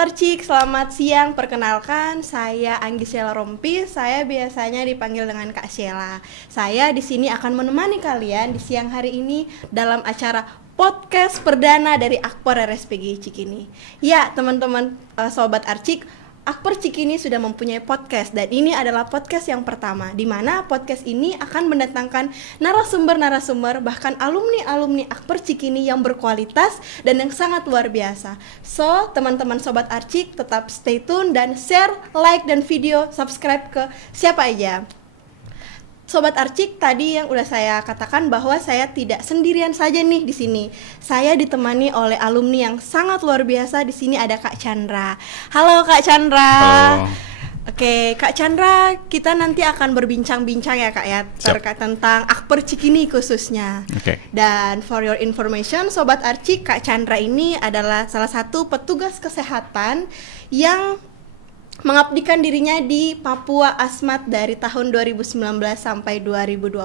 Arcik, selamat siang. Perkenalkan, saya Anggi Sheila Rompi. Saya biasanya dipanggil dengan Kak Sheila. Saya di sini akan menemani kalian di siang hari ini dalam acara podcast perdana dari Akper RSPG Cikini. Ya, teman-teman sobat Arcik, Akper Cikini sudah mempunyai podcast dan ini adalah podcast yang pertama di mana podcast ini akan mendatangkan narasumber-narasumber bahkan alumni-alumni Akper Cikini yang berkualitas dan yang sangat luar biasa. So, teman-teman sobat Arcik tetap stay tune dan share, like dan video, subscribe ke siapa aja. Sobat Arcik, tadi yang udah saya katakan bahwa saya tidak sendirian saja nih di sini. Saya ditemani oleh alumni yang sangat luar biasa. Di sini ada Kak Chandra. Halo Kak Chandra. Halo. Oke, Kak Chandra, kita nanti akan berbincang-bincang ya Kak ya terkait tentang Akper Cikini khususnya. Oke. Dan for your information, Sobat Arcik, Kak Chandra ini adalah salah satu petugas kesehatan yang mengabdikan dirinya di Papua Asmat dari tahun 2019 sampai 2020.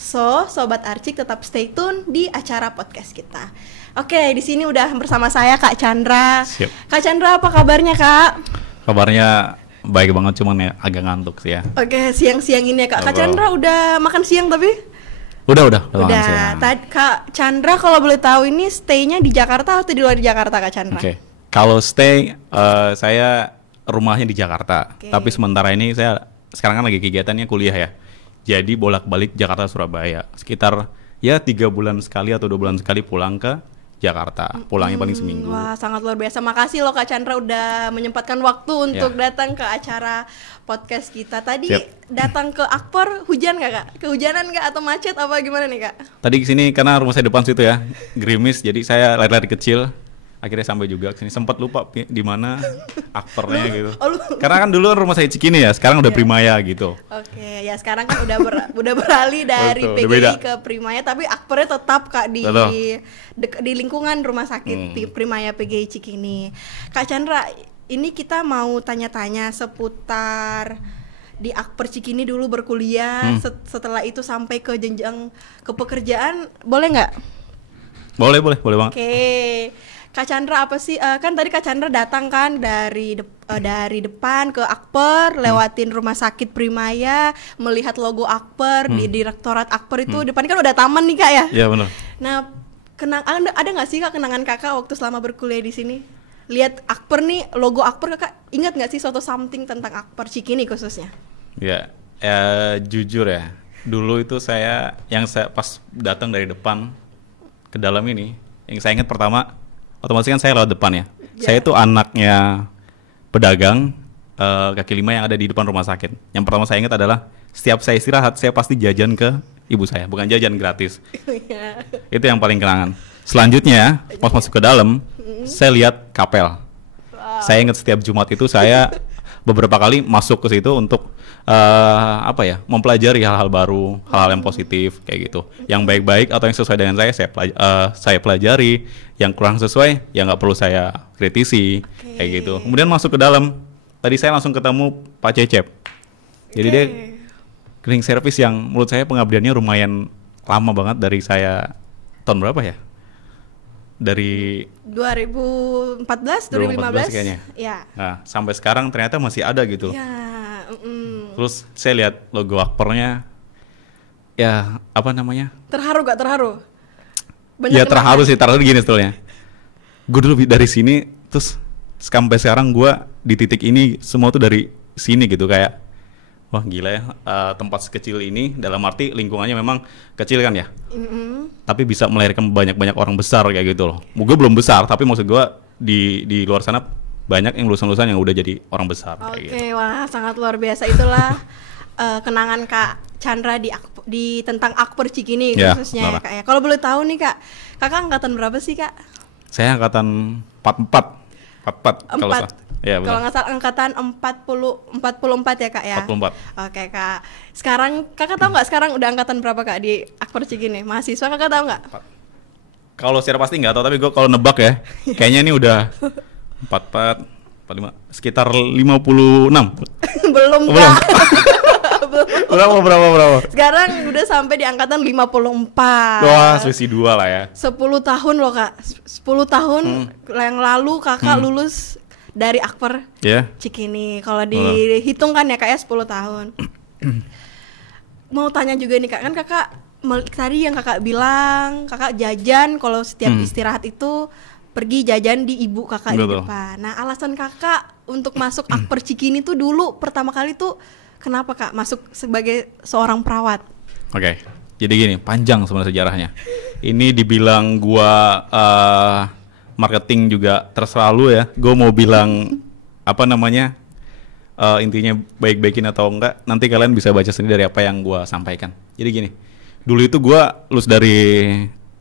So, Sobat Arcik tetap stay tune di acara podcast kita. Oke, di sini udah bersama saya Kak Chandra. Siap. Kak Chandra, apa kabarnya Kak? Kabarnya baik banget, cuman ya agak ngantuk sih ya. Oke, siang-siang ini ya Kak. Kak Chandra udah makan siang tapi? Udah makan siang. Kak Chandra, kalau boleh tahu ini stay-nya di Jakarta atau di luar Jakarta Kak Chandra? Oke. Kalau stay, saya rumahnya di Jakarta, tapi sementara ini saya sekarang kan lagi kegiatannya kuliah ya, jadi bolak-balik Jakarta Surabaya sekitar ya 3 bulan sekali atau 2 bulan sekali pulang ke Jakarta, pulangnya paling seminggu. Wah, sangat luar biasa. Makasih loh Kak Chandra udah menyempatkan waktu untuk datang ke acara podcast kita. Tadi datang ke Akper, hujan nggak Kak? Kehujanan nggak atau macet apa gimana nih Kak? Tadi kesini karena rumah saya depan situ ya, gerimis, jadi saya lari-lari kecil. Akhirnya sampai juga kesini, sempat lupa di mana Akpernya gitu. Karena kan dulu rumah saya Cikini ya, sekarang udah Primaya gitu. Oke, ya sekarang kan udah beralih dari PGI ke Primaya, tapi Akpernya tetap Kak di lingkungan rumah sakit di Primaya PGI Cikini. Kak Chandra, ini kita mau tanya-tanya seputar di Akper Cikini dulu berkuliah, setelah itu sampai ke jenjang ke pekerjaan, boleh nggak? Boleh banget. Oke. Kak Chandra, apa sih, kan tadi Kak Chandra datang kan dari depan ke Akper, lewatin rumah sakit Primaya, melihat logo Akper di Direktorat Akper itu, depan kan udah taman nih Kak ya? Iya benar. Nah, ada nggak sih Kak kenangan Kakak waktu selama berkuliah di sini? Lihat Akper nih, logo Akper, Kakak ingat nggak sih suatu something tentang Akper Cikini khususnya? Ya, jujur ya, dulu itu saya pas datang dari depan ke dalam ini, yang saya ingat pertama, otomatis kan saya lewat depan ya. Saya itu anaknya pedagang kaki lima yang ada di depan rumah sakit. Yang pertama saya ingat adalah setiap saya istirahat, saya pasti jajan ke ibu saya, bukan jajan gratis. Itu yang paling kenangan. Selanjutnya, pas masuk ke dalam, saya lihat kapel. Saya ingat setiap Jumat itu saya beberapa kali masuk ke situ untuk mempelajari hal-hal baru, hal-hal yang positif kayak gitu. Yang baik-baik atau yang sesuai dengan saya pelajari. Yang kurang sesuai ya nggak perlu saya kritisi kayak gitu. Kemudian masuk ke dalam, tadi saya langsung ketemu Pak Cecep. Jadi dia cleaning service yang menurut saya pengabdiannya lumayan lama banget dari saya tahun berapa ya? Dari 2014 2015 kayaknya. Ya. Nah, sampai sekarang ternyata masih ada gitu. Ya. Terus saya lihat logo Akpernya, ya apa namanya? Terharu gak terharu? Ya terharu sih, terharu gini sebetulnya. Gue dulu dari sini, terus sampai sekarang gue di titik ini semua tuh dari sini gitu, kayak wah gila ya, tempat sekecil ini, dalam arti lingkungannya memang kecil kan ya, tapi bisa melahirkan banyak-banyak orang besar kayak gitu loh. Gue belum besar, tapi maksud gue di luar sana banyak yang lulusan-lulusan yang udah jadi orang besar. Oke, wah sangat luar biasa. Itulah kenangan Kak Chandra di tentang Akper Cikini khususnya ya Kak ya. Kalau boleh tahu nih Kak, Kakak angkatan berapa sih Kak? Saya angkatan 44 kalau salah. Ya, kalau nggak salah angkatan 44 ya Kak ya. 44. Oke Kak. Sekarang Kakak tahu nggak sekarang udah angkatan berapa Kak di Akper Cikini? Mahasiswa Kakak tahu nggak? Kalau secara pasti nggak tahu, tapi gue kalau nebak ya, kayaknya ini udah 44, 45, sekitar 56. Belum Kak. Berapa? Sekarang udah sampai di angkatan 54. Wah, selisih 2 lah ya. 10 tahun loh Kak. 10 tahun yang lalu Kakak lulus dari Akper Cikini. Kalau dihitung kan ya Kak ya 10 tahun. Mau tanya juga nih Kak, kan Kakak tadi yang Kakak bilang Kakak jajan kalau setiap istirahat itu pergi jajan di ibu Kakak di depan. Nah, alasan Kakak untuk masuk Akper Cikini tuh dulu pertama kali tuh kenapa Kak masuk sebagai seorang perawat? Oke. Jadi gini, panjang sebenarnya sejarahnya. Ini dibilang gua marketing juga terserah lu ya. Gua mau bilang apa namanya? Intinya baik-baikin atau enggak, nanti kalian bisa baca sendiri dari apa yang gua sampaikan. Jadi gini. Dulu itu gua lulus dari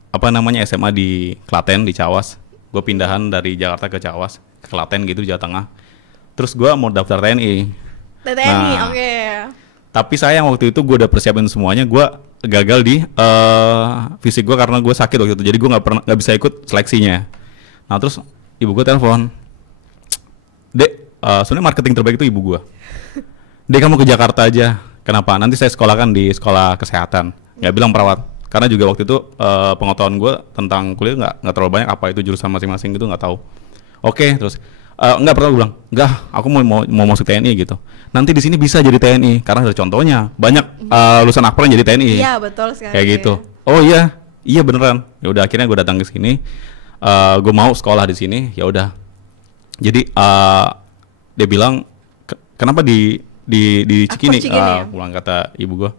apa namanya SMA di Klaten di Cawas. Gua pindahan dari Jakarta ke Cawas, ke Klaten gitu di Jawa Tengah. Terus gua mau daftar TNI. Oke. Tapi sayang waktu itu gue udah persiapin semuanya, gue gagal di fisik gue karena gue sakit waktu itu, jadi gue nggak bisa ikut seleksinya. Nah terus ibu gue telepon, Dek, sebenarnya marketing terbaik itu ibu gue. Dek kamu ke Jakarta aja, kenapa? Nanti saya sekolahkan di sekolah kesehatan, nggak bilang perawat, karena juga waktu itu pengetahuan gue tentang kuliah nggak terlalu banyak, apa itu jurusan masing-masing gitu nggak tahu. Oke, terus enggak pernah gue bilang, enggak, aku mau masuk TNI gitu. Nanti di sini bisa jadi TNI karena ada contohnya banyak lulusan Akper yang jadi TNI. Iya betul sekali. Kayak gitu. Oh iya beneran. Ya udah akhirnya gue datang ke sini, gue mau sekolah di sini. Ya udah. Jadi dia bilang kenapa di Cikini? Pulang kata ibu gue.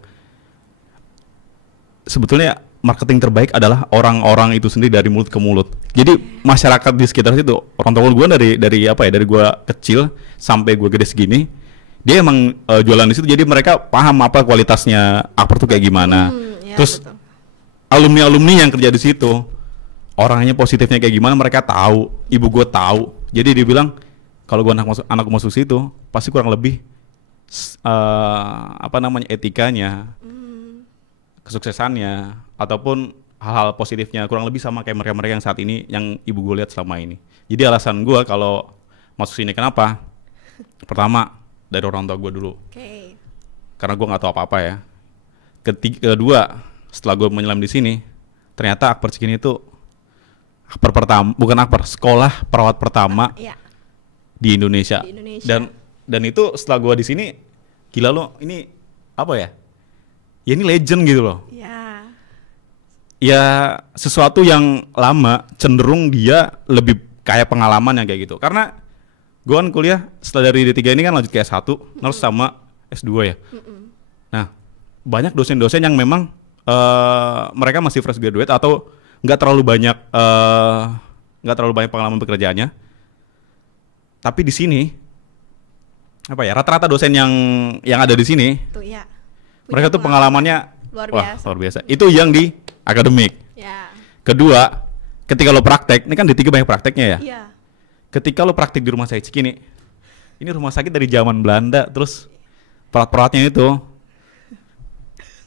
Sebetulnya marketing terbaik adalah orang-orang itu sendiri dari mulut ke mulut. Jadi masyarakat di sekitar situ, orang tua gue dari apa ya, dari gue kecil sampai gue gede segini, dia emang jualan di situ. Jadi mereka paham apa kualitasnya Akper tuh kayak gimana. Terus alumni yang kerja di situ, orangnya positifnya kayak gimana mereka tahu. Ibu gue tahu. Jadi dia bilang kalau gue anakku masuk situ, pasti kurang lebih apa namanya etikanya, kesuksesannya ataupun hal-hal positifnya kurang lebih sama kayak mereka-mereka yang saat ini yang ibu gue lihat selama ini. Jadi alasan gue kalau masuk sini kenapa? Pertama dari orang tua gue dulu, karena gue nggak tahu apa-apa ya. Kedua, setelah gue menyelam di sini, ternyata Akper Cikini itu Akper pertama, bukan Akper, sekolah perawat pertama di Indonesia. Dan itu setelah gue di sini, gila loh, ini apa ya? Ya ini legend gitu loh. Ya sesuatu yang lama, cenderung dia lebih kayak pengalaman yang kayak gitu. Karena gue kan kuliah setelah dari D3 ini kan lanjut ke S1, terus sama S2 ya. Nah banyak dosen-dosen yang memang mereka masih fresh graduate atau nggak terlalu banyak pengalaman pekerjaannya. Tapi di sini apa ya, rata-rata dosen yang ada di sini mereka tuh pengalamannya luar biasa. Itu yang di akademik. Kedua, ketika lo praktek, ini kan D3 banyak prakteknya ya. Ketika lo praktek di rumah sakit Cikini, ini rumah sakit dari zaman Belanda, terus perawat-perawatnya itu,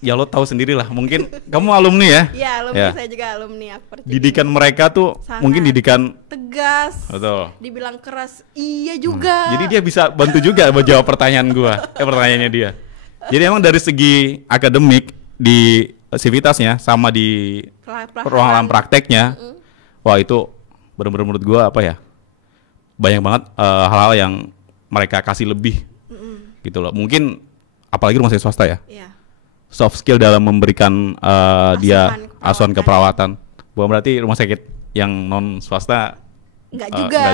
ya lo tahu sendiri lah. Mungkin kamu alumni ya? Iya, alumni, saya juga alumni Akper Cikini. Didikan mereka tuh sangat mungkin didikan tegas. Betul. Dibilang keras, iya juga. Jadi dia bisa bantu juga menjawab pertanyaan gua, pertanyaannya dia. Jadi emang dari segi akademik di sivitasnya sama di ruangan prakteknya, wah itu benar-benar menurut gue apa ya, banyak banget hal-hal yang mereka kasih lebih gitu loh. Mungkin apalagi rumah sakit swasta ya, soft skill dalam memberikan dia asuhan keperawatan. Bukan berarti rumah sakit yang non swasta Enggak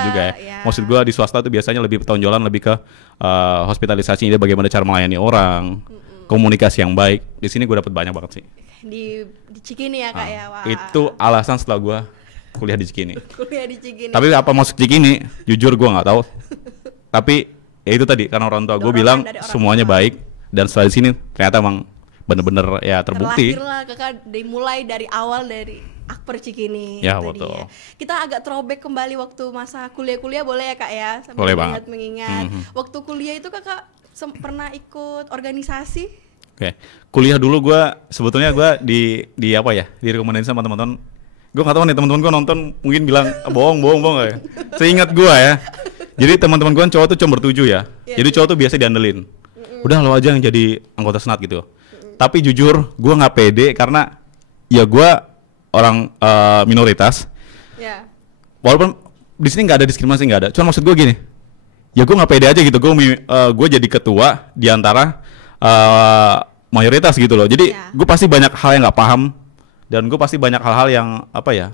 juga ya. Maksud gue di swasta tuh biasanya lebih tonjolan lebih ke hospitalisasinya, dia bagaimana cara melayani orang, komunikasi yang baik. Di sini gue dapet banyak banget sih. Di Cikini ya Kak ya. Wah. Itu alasan setelah gue kuliah di Cikini. Kuliah di Cikini. Tapi apa masuk Cikini, jujur gue nggak tahu. Tapi ya itu tadi, karena orang tua gue bilang semuanya baik, dan setelah di sini ternyata emang bener-bener ya terbukti. Terlahirlah Kakak dimulai dari awal dari Akper Cikini. Ya betul. Dia. Kita agak throwback kembali waktu masa kuliah boleh ya Kak ya? Boleh banget. Mengingat waktu kuliah itu Kakak pernah ikut organisasi? Oke, kuliah dulu gue sebetulnya gue di apa ya, direkomendasi sama teman-teman. Gue nggak tahu nih, teman-teman gue nonton mungkin bilang bohong ya. Seingat gue ya. Jadi teman-teman gue cowok tuh cuma bertujuh ya. Jadi cowok tuh biasa diandelin. Udah lo aja yang jadi anggota senat gitu. Tapi jujur gue nggak pede karena ya gue orang minoritas. Walaupun di sini nggak ada diskriminasi, nggak ada. Cuma maksud gue gini, ya gue nggak pede aja gitu. Gue jadi ketua di antara mayoritas gitu loh. Jadi gue pasti banyak hal yang nggak paham dan gue pasti banyak hal-hal yang apa ya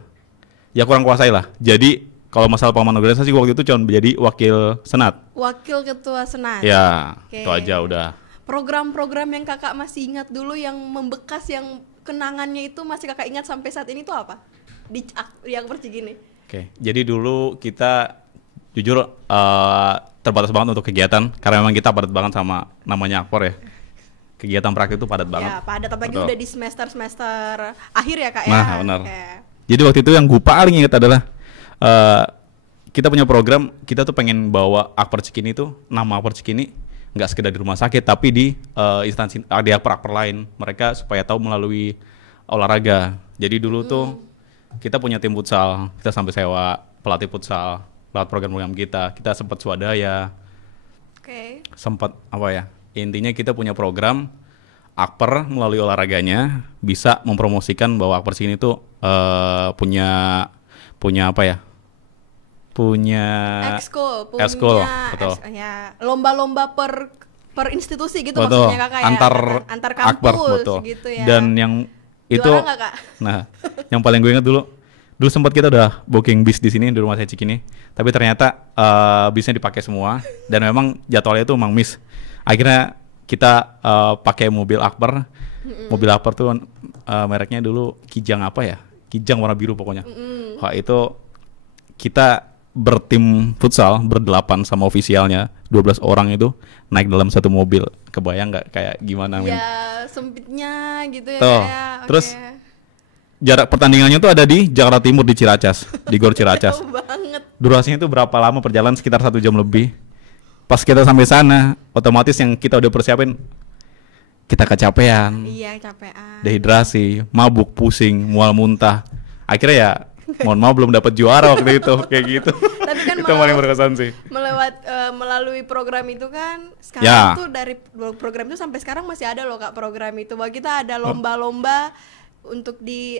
kurang kuasai lah. Jadi kalau masalah pengalaman organisasi gue waktu itu cuma menjadi wakil senat. Wakil ketua senat. Ya, itu aja udah. Program-program yang kakak masih ingat dulu yang membekas, yang kenangannya itu masih kakak ingat sampai saat ini tuh apa? Di Akper Cikini. Oke, jadi dulu kita jujur terbatas banget untuk kegiatan karena memang kita padat banget sama namanya Akpor ya. Kegiatan praktik itu padat banget. Ya, padat apalagi udah di semester akhir ya kak ya. Nah, benar. Jadi waktu itu yang gue paling ingat adalah kita punya program, kita tuh pengen bawa Akper Cikini tuh, nama Akper Cikini nggak sekedar di rumah sakit tapi di instansi di Akper lain, mereka supaya tahu melalui olahraga. Jadi dulu tuh kita punya tim futsal, kita sampai sewa pelatih futsal lewat program-program kita sempat swadaya. Sempat apa ya, intinya kita punya program Akper melalui olahraganya bisa mempromosikan bahwa Akper Cikini tuh punya apa ya, punya ekskul, betul. Ya, lomba-lomba per institusi gitu, betul. Maksudnya kakak ya, antar kampus Akbar, betul. Gitu ya. Dan yang itu, juara gak, Kak? Nah, yang paling gue ingat dulu sempat kita udah booking bis di sini di rumah saya Cikini, tapi ternyata bisnya dipakai semua dan memang jadwalnya itu memang miss. Akhirnya kita pakai mobil Akbar. Mobil Akbar tuh mereknya dulu Kijang apa ya? Kijang warna biru pokoknya. Wah, itu kita bertim futsal berdelapan sama ofisialnya 12 orang itu naik dalam satu mobil. Kebayang nggak kayak gimana? Ya sempitnya gitu ya. Tuh. Terus jarak pertandingannya tuh ada di Jakarta Timur di Ciracas, di Gor Ciracas. Jauh banget. Durasinya itu berapa lama perjalanan? Sekitar 1 jam lebih. Pas kita sampai sana, otomatis yang kita udah persiapin kita kecapean. Iya, capean. Dehidrasi, mabuk, pusing, mual muntah. Akhirnya ya mohon maaf belum dapat juara waktu itu kayak gitu. Tapi kan itu paling berkesan sih. Melalui program itu kan sekarang tuh dari program itu sampai sekarang masih ada loh Kak program itu. Bahwa kita ada lomba-lomba untuk di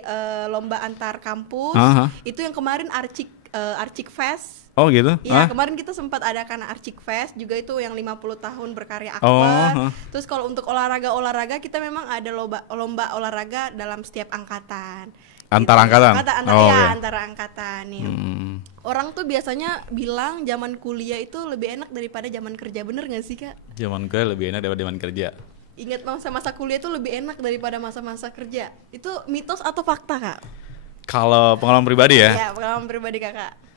lomba antar kampus. Itu yang kemarin Arcik Fest. Oh gitu? Iya, kemarin kita sempat adakan Arcik Fest juga, itu yang 50 tahun berkarya Akbar. Terus kalau untuk olahraga kita memang ada lomba olahraga dalam setiap angkatan. Antar angkatan? Antara angkatan nih. Orang tuh biasanya bilang zaman kuliah itu lebih enak daripada zaman kerja, bener gak sih Kak? Zaman kuliah lebih enak daripada zaman kerja. Ingat masa-masa kuliah itu lebih enak daripada masa-masa kerja. Itu mitos atau fakta Kak? Kalau pengalaman pribadi ya? Iya, pengalaman pribadi Kakak.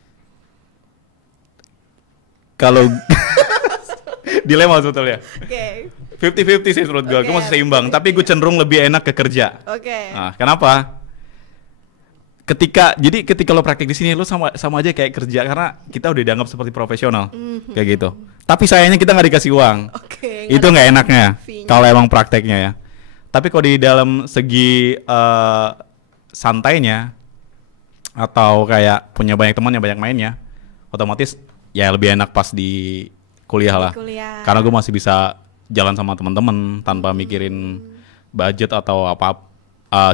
Kalau dilema sebetulnya. 50-50 sih menurut gue. Gue masih seimbang, tapi gue cenderung lebih enak ke kerja. Nah, kenapa? Ketika lo praktik di sini lo sama aja kayak kerja karena kita udah dianggap seperti profesional kayak gitu. Tapi sayangnya kita nggak dikasih uang. Itu nggak enaknya kalau emang prakteknya ya. Tapi kalau di dalam segi santainya atau kayak punya banyak teman yang banyak mainnya, otomatis ya lebih enak pas di kuliah lah. Karena gue masih bisa jalan sama teman-teman tanpa mikirin budget atau apa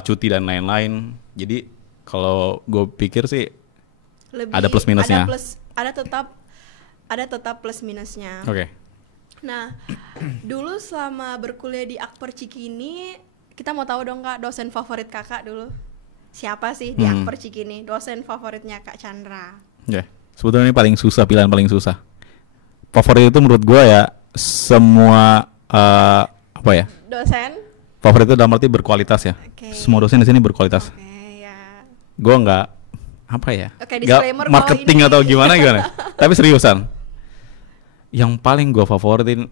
cuti dan lain-lain. Jadi kalau gue pikir sih ada plus minusnya. Ada tetap plus minusnya. Nah, dulu selama berkuliah di Akper Cikini, kita mau tahu dong Kak, dosen favorit Kakak dulu. Siapa sih di Akper Cikini? Dosen favoritnya Kak Chandra. Sebetulnya ini pilihan paling susah. Favorit itu menurut gue ya semua apa ya? Dosen? Favorit itu dalam arti berkualitas ya. Semua dosen di sini berkualitas. Gue nggak apa ya, nggak marketing atau gimana tapi seriusan yang paling gue favoritin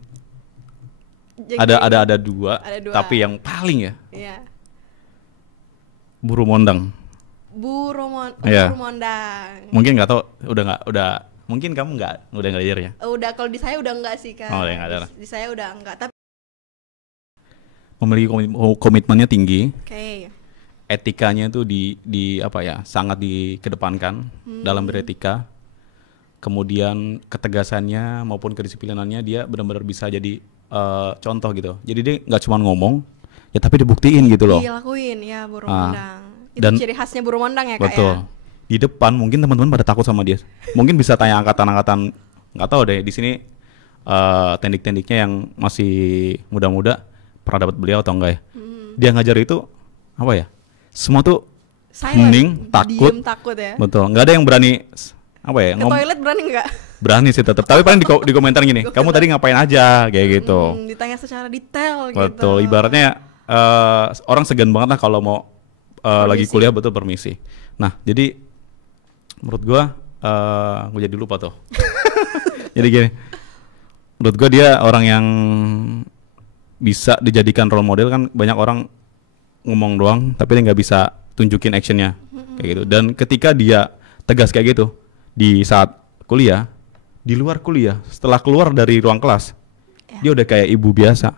ada dua, tapi yang paling ya Buru Mondang. Mungkin nggak tau, udah mungkin kamu udah nggak ya? Udah, kalau di saya udah nggak sih Kak. Udah nggak ada. Di saya udah nggak, tapi memiliki komitmennya tinggi. Etikanya itu di apa ya, sangat dikedepankan dalam beretika. Kemudian ketegasannya maupun kedisiplinannya dia benar-benar bisa jadi contoh gitu. Jadi dia nggak cuma ngomong ya, tapi dibuktiin gitu loh. Dilakuin ya Buru Mondang. Itu ciri khasnya Buru Mondang ya Kak. Betul. Di depan mungkin teman-teman pada takut sama dia. Mungkin bisa tanya angkatan-angkatan Nggak tahu deh di sini teknik-tekniknya yang masih muda-muda pernah dapat beliau atau enggak ya. Dia ngajar itu apa ya? Semua tuh hening, takut. Diem, takut ya. Betul. Nggak ada yang berani apa ya? Ke toilet berani nggak? Berani sih tetap. Tapi paling di komentar gini, kamu tadi ngapain aja kayak gitu. Ditanya secara detail gitu. Betul. Ibaratnya orang segan banget lah kalau mau lagi kuliah betul permisi. Nah, jadi menurut gua gue jadi lupa tuh. Jadi gini. Menurut gue dia orang yang bisa dijadikan role model. Kan banyak orang ngomong doang tapi dia nggak bisa tunjukin actionnya kayak gitu. Dan ketika dia tegas kayak gitu di saat kuliah, di luar kuliah, setelah keluar dari ruang kelas, dia udah kayak ibu biasa,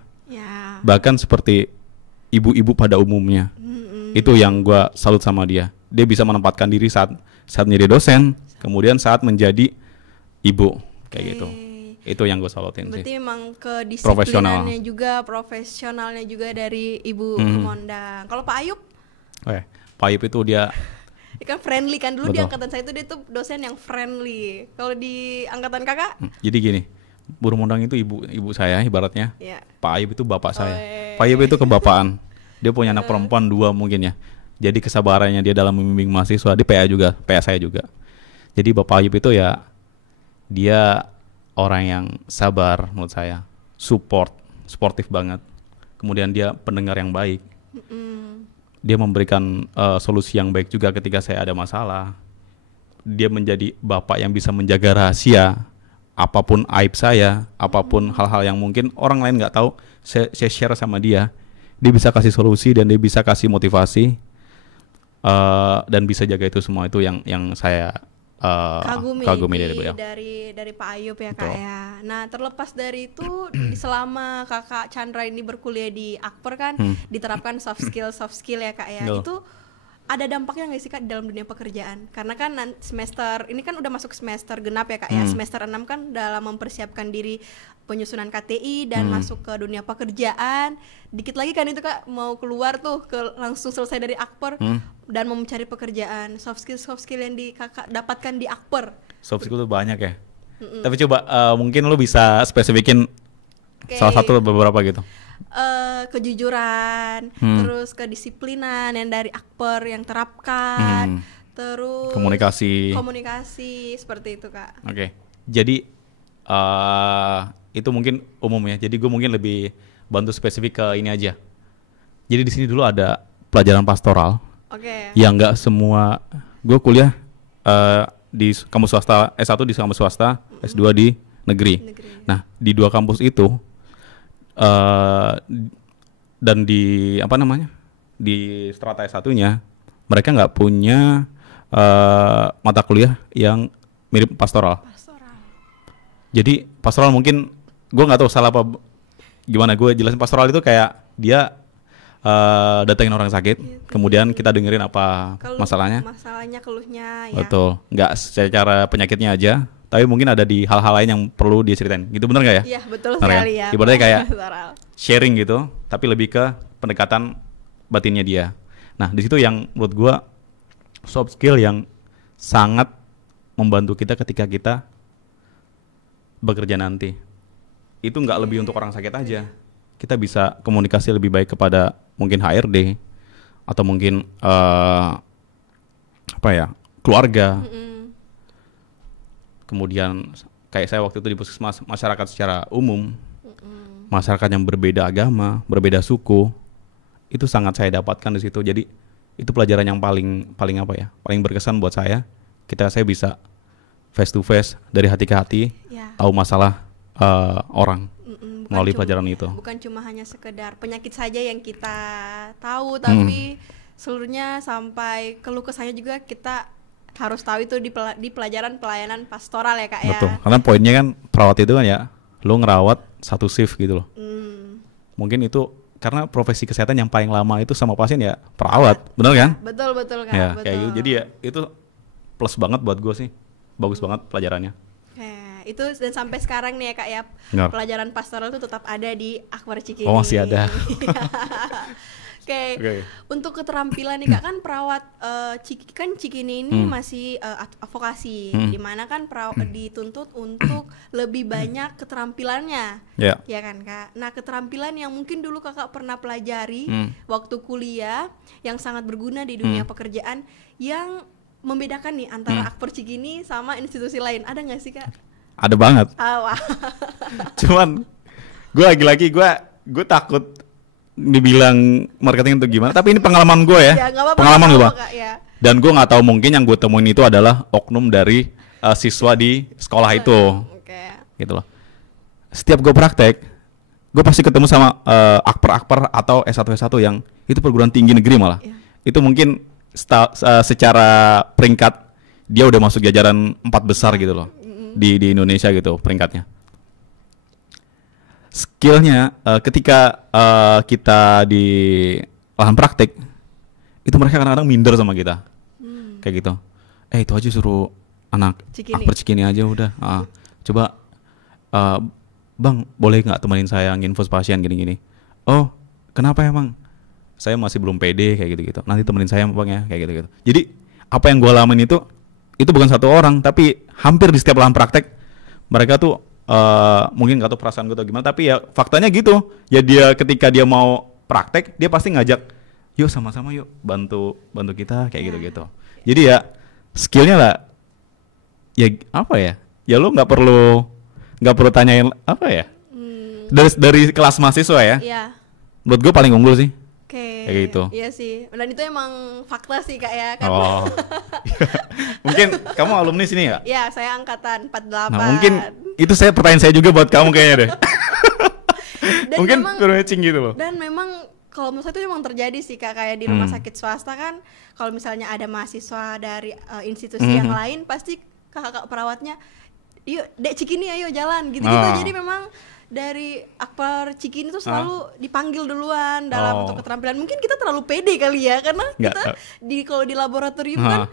bahkan seperti ibu-ibu pada umumnya. Itu yang gue salut sama dia. Dia bisa menempatkan diri saat menjadi dosen, kemudian saat menjadi ibu kayak gitu. Itu yang gue salutin sih. Berarti memang kedisiplinannya juga, profesionalnya juga dari Ibu Kemondang. Kalau Pak Ayub? Pak Ayub itu dia kan friendly kan dulu. Betul. Di angkatan saya itu dia tuh dosen yang friendly. Kalau di angkatan kakak? Jadi gini, Bu Kemondang itu ibu saya ibaratnya. Yeah. Pak Ayub itu bapak saya. Pak Ayub itu kebapaan. Dia punya anak perempuan 2 mungkin ya. Jadi kesabarannya dia dalam membimbing mahasiswa, di PA saya juga. Jadi Bapak Ayub itu ya dia orang yang sabar menurut saya, sportif banget. Kemudian dia pendengar yang baik. Dia memberikan solusi yang baik juga ketika saya ada masalah. Dia menjadi bapak yang bisa menjaga rahasia, apapun aib saya, apapun hal-hal yang mungkin orang lain nggak tahu, saya share sama dia. Dia bisa kasih solusi dan dia bisa kasih motivasi, dan bisa jaga itu semua. Itu yang saya kagumi dari Pak Ayub ya. Betul. Kak ya. Nah terlepas dari itu selama kakak Chandra ini berkuliah di Akper kan diterapkan soft skill ya Kak ya. Betul. Itu ada dampaknya nggak sih Kak dalam dunia pekerjaan? Karena kan semester ini kan udah masuk semester genap ya Kak ya. Semester 6 kan dalam mempersiapkan diri penyusunan KTI dan masuk ke dunia pekerjaan. Dikit lagi kan itu Kak mau keluar tuh langsung selesai dari Akper dan mau mencari pekerjaan. Soft skill yang kakak dapatkan di Akper. Soft skill tuh banyak ya. Tapi coba mungkin lu bisa spesifikin salah satu beberapa gitu. Kejujuran, terus kedisiplinan yang dari Akper yang terapkan, terus komunikasi seperti itu Kak. Oke. Jadi itu mungkin umum ya. Jadi gue mungkin lebih bantu spesifik ke ini aja. Jadi di sini dulu ada pelajaran pastoral. Yang nggak semua. Gue kuliah di kampus swasta, S1 di kampus swasta, S2 di negeri. Nah di 2 kampus itu dan di di strata S1-nya mereka nggak punya mata kuliah yang mirip pastoral. Jadi pastoral mungkin gue nggak tahu salah apa gimana, gue jelasin pastoral itu kayak dia datengin orang sakit, kemudian kita dengerin apa masalahnya, keluhnya ya. Betul, nggak secara penyakitnya aja, tapi mungkin ada di hal-hal lain yang perlu diceritain. Gitu bener nggak ya? Iya betul sekali ya. Ibaratnya kayak sharing gitu, tapi lebih ke pendekatan batinnya dia. Nah di situ yang menurut gue soft skill yang sangat membantu kita ketika kita bekerja nanti. Itu nggak lebih untuk orang sakit aja. Kita bisa komunikasi lebih baik kepada mungkin HRD atau mungkin keluarga. Kemudian kayak saya waktu itu di puskesmas, masyarakat secara umum, masyarakat yang berbeda agama, berbeda suku, itu sangat saya dapatkan di situ. Jadi itu pelajaran yang paling paling berkesan buat saya. Saya bisa face to face, dari hati ke hati, tahu masalah orang melalui pelajaran itu. Bukan cuma hanya sekedar penyakit saja yang kita tahu, tapi seluruhnya sampai keluh kesahnya juga kita harus tahu itu di pelajaran pelayanan pastoral ya Kak. Betul. Karena poinnya kan perawat itu kan ya, lo ngerawat satu shift gitu loh. Mungkin itu karena profesi kesehatan yang paling lama itu sama pasien ya perawat, benar kan? Betul Kak. Ya, betul. Kayak gitu. Jadi ya itu plus banget buat gue sih, bagus banget pelajarannya. Itu dan sampai sekarang nih ya Kak ya, pelajaran pastoral itu tetap ada di Akper Cikini. Oh masih ada. Oke. Untuk keterampilan nih Kak, kan perawat Cikini ini masih vokasi, dimana kan dituntut untuk lebih banyak keterampilannya, Ya. ya kan Kak. Nah keterampilan yang mungkin dulu Kakak pernah pelajari waktu kuliah yang sangat berguna di dunia pekerjaan, yang membedakan nih antara Akper Cikini sama institusi lain, ada nggak sih Kak? Ada banget. Wah. Cuman gue lagi-lagi gue takut dibilang marketing itu gimana, tapi ini pengalaman gue ya, Ya, nggak apa-apa, pengalaman gue nggak Bang. apa-apa, Kak, ya. Dan gue nggak tahu, mungkin yang gue temuin itu adalah oknum dari siswa di sekolah itu, Oke. gitu loh. Setiap gue praktek, gue pasti ketemu sama akper-akper atau S1 yang itu perguruan tinggi negeri malah. Iya. Itu mungkin secara peringkat dia udah masuk jajaran 4 besar gitu loh di Indonesia gitu peringkatnya. Skillnya ketika kita di lahan praktek itu mereka kadang-kadang minder sama kita, kayak gitu. Itu aja suruh anak Cikini. Akper Cikini aja udah. Coba Bang, boleh nggak temenin saya nginfus pasien gini-gini? Oh, kenapa emang? Saya masih belum pede kayak gitu-gitu. Nanti temenin saya Bang ya, kayak gitu-gitu. Jadi apa yang gue alamin itu bukan satu orang, tapi hampir di setiap lahan praktek mereka tuh mungkin nggak tahu perasaan gue atau gimana, tapi ya faktanya gitu. Ya dia ketika dia mau praktek, dia pasti ngajak, yuk sama-sama yuk bantu kita kayak gitu-gitu. Jadi ya skillnya lah, ya apa ya? Ya lu nggak perlu tanyain apa ya? Dari kelas mahasiswa ya. Iya. Menurut gue paling unggul sih. Oke. Kayak gitu. Iya sih. Dan itu emang fakta sih Kak ya. Kan? Oh. Mungkin kamu alumni sini ya? Iya, saya angkatan 48. Nah, mungkin itu pertanyaan saya juga buat kamu kayaknya deh. Dan Mungkin memang, matching gitu loh. dan memang kalau menurut saya itu memang terjadi sih Kak, kayak di rumah sakit swasta kan, kalau misalnya ada mahasiswa dari institusi yang lain, pasti kakak perawatnya, yuk Dek Cikini ayo jalan gitu-gitu. Jadi memang dari Akper Cikini tuh selalu dipanggil duluan dalam untuk keterampilan. Mungkin kita terlalu pede kali ya, karena kita kalau di laboratorium kan